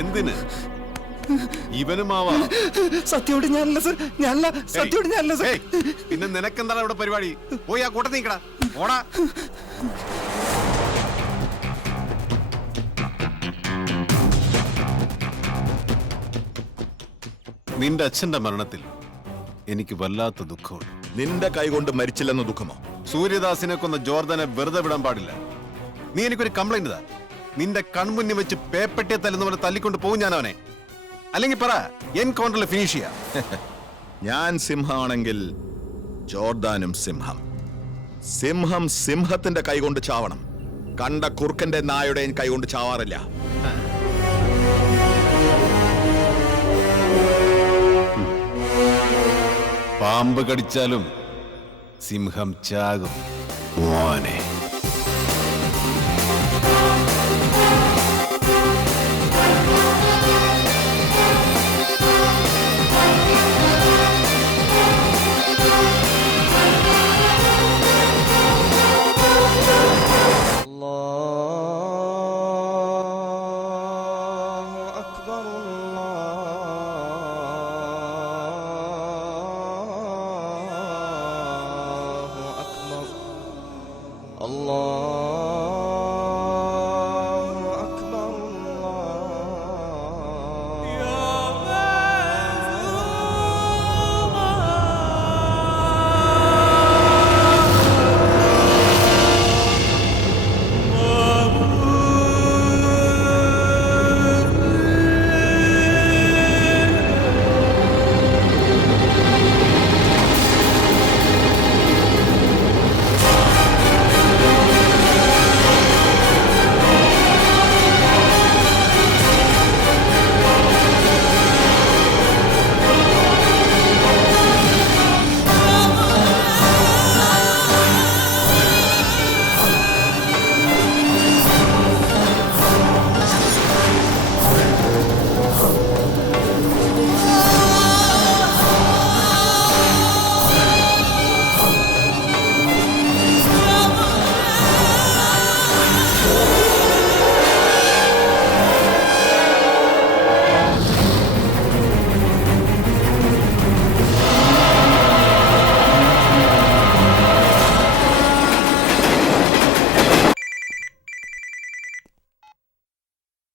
എന്തിന്? ഇവനുമാവാ. സത്യോട് ഞാനല്ല സർ, ഞാനല്ല. സത്യോട് ഞാനല്ല സർ. പിന്നെ നിനക്കെന്താണ് ഇവിടെ പരിപാടി? പോയി ആ കൂട്ടത്തിൽ നിൽക്കടാ, ഓടാ. നിന്റെ അച്ഛന്റെ മരണത്തിൽ എനിക്ക് വല്ലാത്ത ദുഃഖമുണ്ട്. നിന്റെ കൈകൊണ്ട് മരിച്ചില്ലെന്ന ദുഃഖമോ? സൂര്യദാസിനെ കൊന്ന ജോർദനെ വെറുതെ വിടാൻ പാടില്ല. നീ എനിക്കൊരു കംപ്ലൈന്റ് താ. നിന്റെ കൺമുന്നിൽ വെച്ച് പേപ്പട്ടിയെ തല്ലുന്ന പോലെ തല്ലിക്കൊണ്ട് പോകും ഞാൻ അവനെ. അല്ലെങ്കിൽ പറ, എൻകൗണ്ടറിൽ ഫിനിഷ് ചെയ്യാം. ഞാൻ സിംഹമാണെങ്കിൽ ജോർദാനും സിംഹം. സിംഹം സിംഹത്തിന്റെ കൈകൊണ്ട് ചാവണം. കണ്ട കുറുക്കന്റെ നായുടെയും കൈകൊണ്ട് ചാവാറില്ല. പാമ്പ് കടിച്ചാലും സിംഹം ചാകും മോനെ.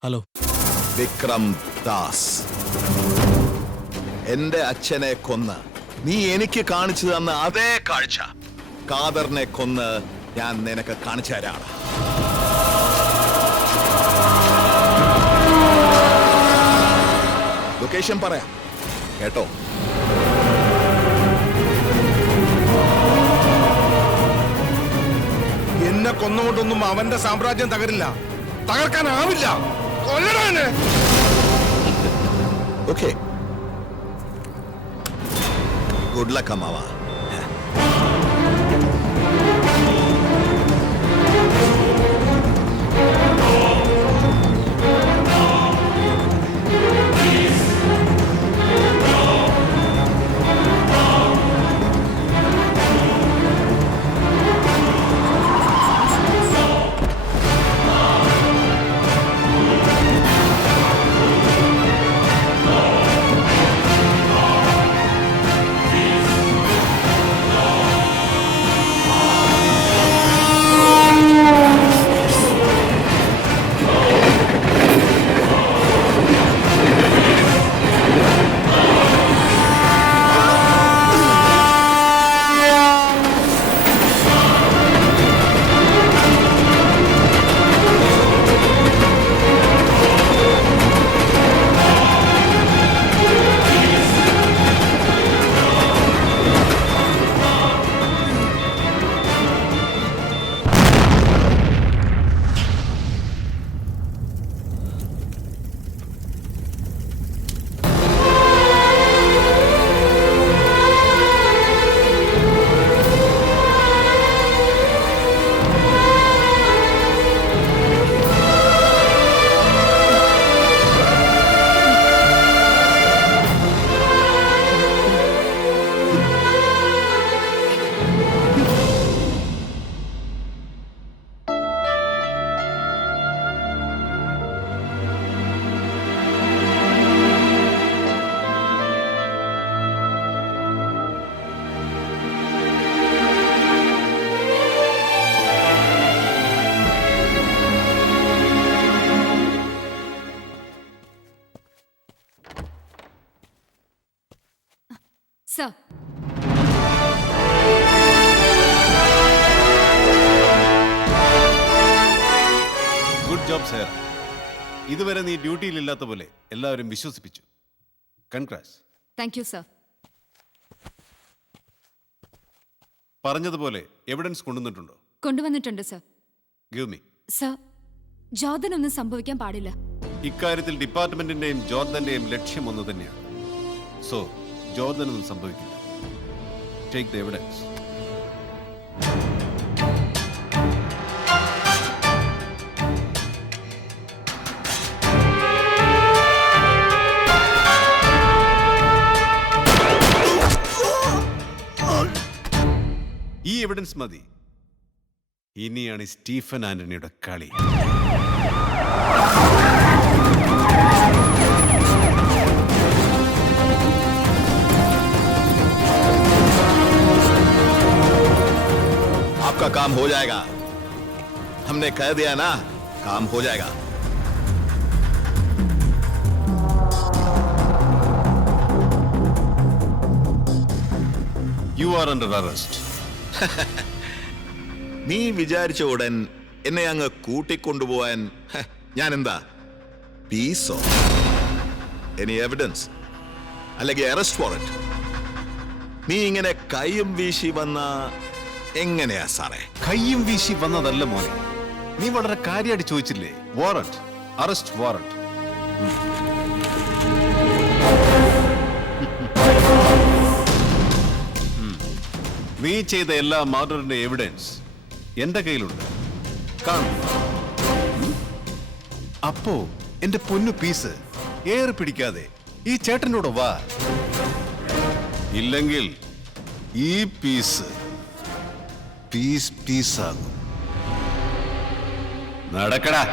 ഹലോ. വിക്രം ദാസ്, എന്റെ അച്ഛനെ കൊന്ന് നീ എനിക്ക് കാണിച്ചു തന്ന അതേ കാഴ്ച ഖാദറിനെ കൊന്ന് ഞാൻ നിനക്ക് കാണിച്ചു തരാണ്. ലൊക്കേഷൻ പറയാം കേട്ടോ. എന്നെ കൊന്നുകൊണ്ടൊന്നും അവന്റെ സാമ്രാജ്യം തകരില്ല, തകർക്കാനാവില്ല. കൊല്ലണേ. ഓക്കെ, ഗുഡ് ലക്ക് അമ്മാവ. സർ. Good job sir. ഇതുവരെ നീ ഡ്യൂട്ടിയിലില്ലാത്ത പോലെ എല്ലാവരും വിശ്വസിപ്പിച്ചു. കൺഗ്രാറ്റ്സ്. Thank you sir. പറഞ്ഞതുപോലെ എവിഡൻസ് കൊണ്ടുവന്നിട്ടുണ്ടോ? കൊണ്ടുവന്നിട്ടുണ്ട് സർ. Give me. സർ, ജോർദനൊന്നും സംഭവിക്കാൻ പാടില്ല. ഇക്കാര്യത്തിൽ ഡിപ്പാർട്ട്മെന്റിന്റെയും ജോർദന്റെയും ലക്ഷ്യം ഒന്ന് തന്നെയാണ്. സോ ജോർദനൊന്നും സംഭവിക്കില്ല. Take the evidence. ഈ എവിഡൻസ് മതി. ഇനിയാണ് സ്റ്റീഫൻ ആന്റണിയുടെ കളി. आपका काम हो जाएगा. हमने कह दिया ना, काम हो जाएगा. You are under arrest. നീ വിചാരിച്ച ഉടൻ എന്നെ അങ്ങ് കൂട്ടിക്കൊണ്ടുപോവാൻ ഞാൻ എന്താ പീസോ? എനി എവിഡൻസ് അല്ലെങ്കിൽ അറസ്റ്റ് വാറന്റ്? നീ ഇങ്ങനെ കൈയും വീശി വന്ന എങ്ങനെയാ സാറേ? കൈയും വീശി വന്നതല്ല മോനെ, നീ വളരെ കാര്യമായിട്ട് ചോദിച്ചില്ലേ? Warrant, arrest warrant. നീ ചെയ്ത എല്ലാ മർഡറിന്റെ എവിഡൻസ് എന്റെ കയ്യിലുണ്ട്. കാണും. അപ്പോ എന്റെ പൊന്നു പീസ് ഏറെ പിടിക്കാതെ ഈ ചേട്ടൻ്റെ കൂടെ വാ. ഇല്ലെങ്കിൽ ഈ പീസ് പീസാകും. നടക്കടാ.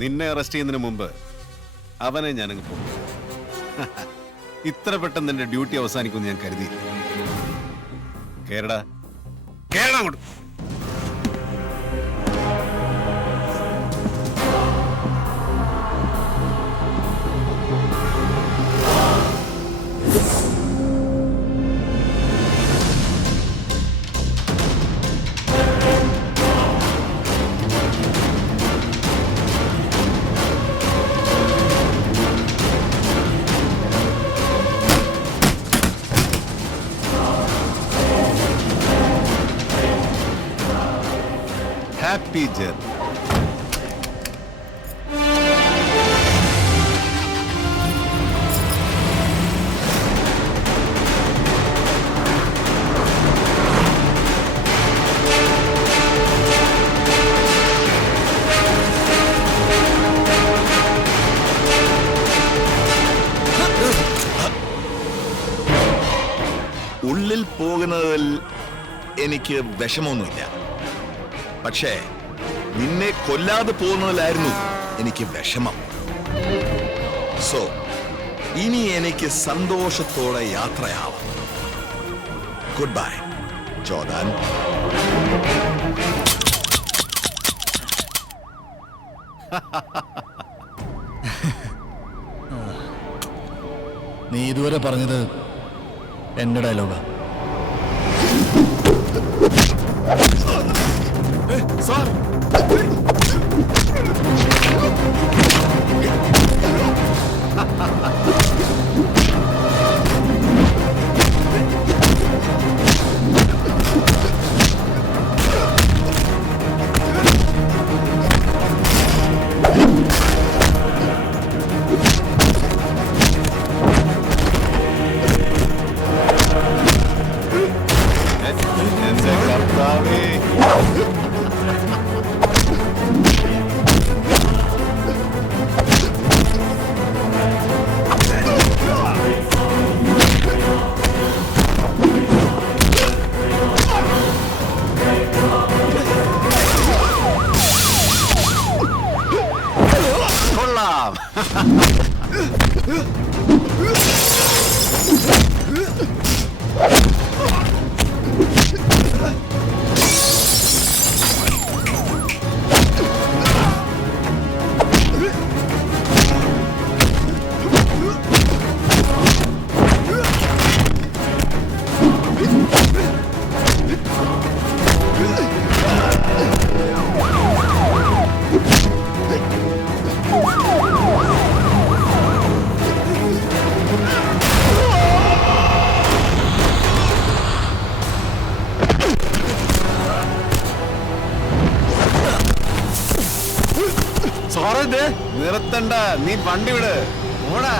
നിന്നെ അറസ്റ്റ് ചെയ്യുന്നതിന് മുമ്പ് അവനെ ഞാനങ്ങ് പോകും. ഇത്ര പെട്ടെന്ന് എന്റെ ഡ്യൂട്ടി അവസാനിക്കുമെന്ന് ഞാൻ കരുതി. കേരള അങ്ങോട്ട്. Happy journey. ഉള്ളിൽ പോകുന്നതിൽ എനിക്ക് വിഷമമൊന്നുമില്ല. പക്ഷേ നിന്നെ കൊല്ലാതെ പോകുന്നതിലായിരുന്നു എനിക്ക് വിഷമം. സോ ഇനി എനിക്ക് സന്തോഷത്തോടെ യാത്രയാവാം. Good bye Jordan. നീ ഇതുവരെ പറഞ്ഞത് എന്റെ ഡയലോഗാ. സാർ, എന്റെ കർത്താവേ. ഓടണ്ട, നീ വണ്ടി വിട്, ഓടാ.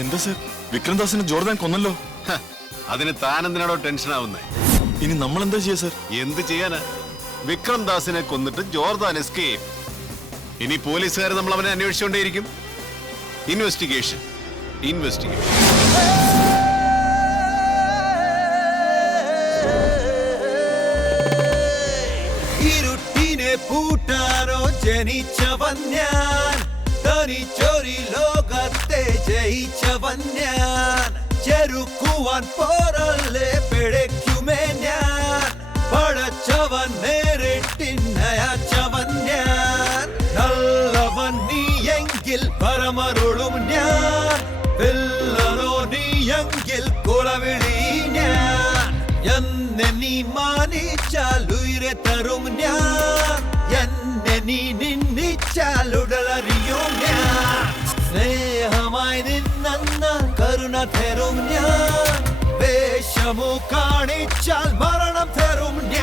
എന്താ സർ, വിക്രംദാസിനെ ജോർദാൻ കൊന്നല്ലോ. അതിന് താനെന്തിനാണോ ടെൻഷൻ ആവുന്നേ? ഇനി നമ്മൾ എന്താ ചെയ്യാ സർ? എന്ത് ചെയ്യാനാ? വിക്രംദാസിനെ കൊന്നിട്ട് ജോർദാൻ എസ്കേപ്പ്. ഇനി പോലീസുകാർ നമ്മൾ അവനെ അന്വേഷിച്ചുകൊണ്ടേയിരിക്കും. ഇൻവെസ്റ്റിഗേഷൻ. ഇരുട്ടിനെ പൂട്ടാനോ ജനിച്ചവൻ ഞാൻ. മാനിച്ചൊരു ലോകത്തെ ജയിച്ചവൻ ഞാൻ ചെറുക്കുവാൻ പോരല്ലേ പിഴയ്ക്കുമേ ഞാൻ പടച്ചവൻ നേരിട്ടിന്നയച്ചവൻ ഞാൻ നല്ലവൻ നീയെങ്കിൽ പരമരുളും ഞാൻ വില്ലനോ നീയെങ്കിൽ കുളവിളി ഞാൻ എന്നെ നീ മാനിച്ചാൽ ഉയരെ തരും ഞാൻ എന്നെ നീ നിന്ദിച്ചാൽ ഉടലറിയും ഞാൻ സ്നേഹമായി നിന്നാൽ കരുണ തരും ഞാൻ വേഷമു കാണിച്ചാൽ മരണം തരും ഞാൻ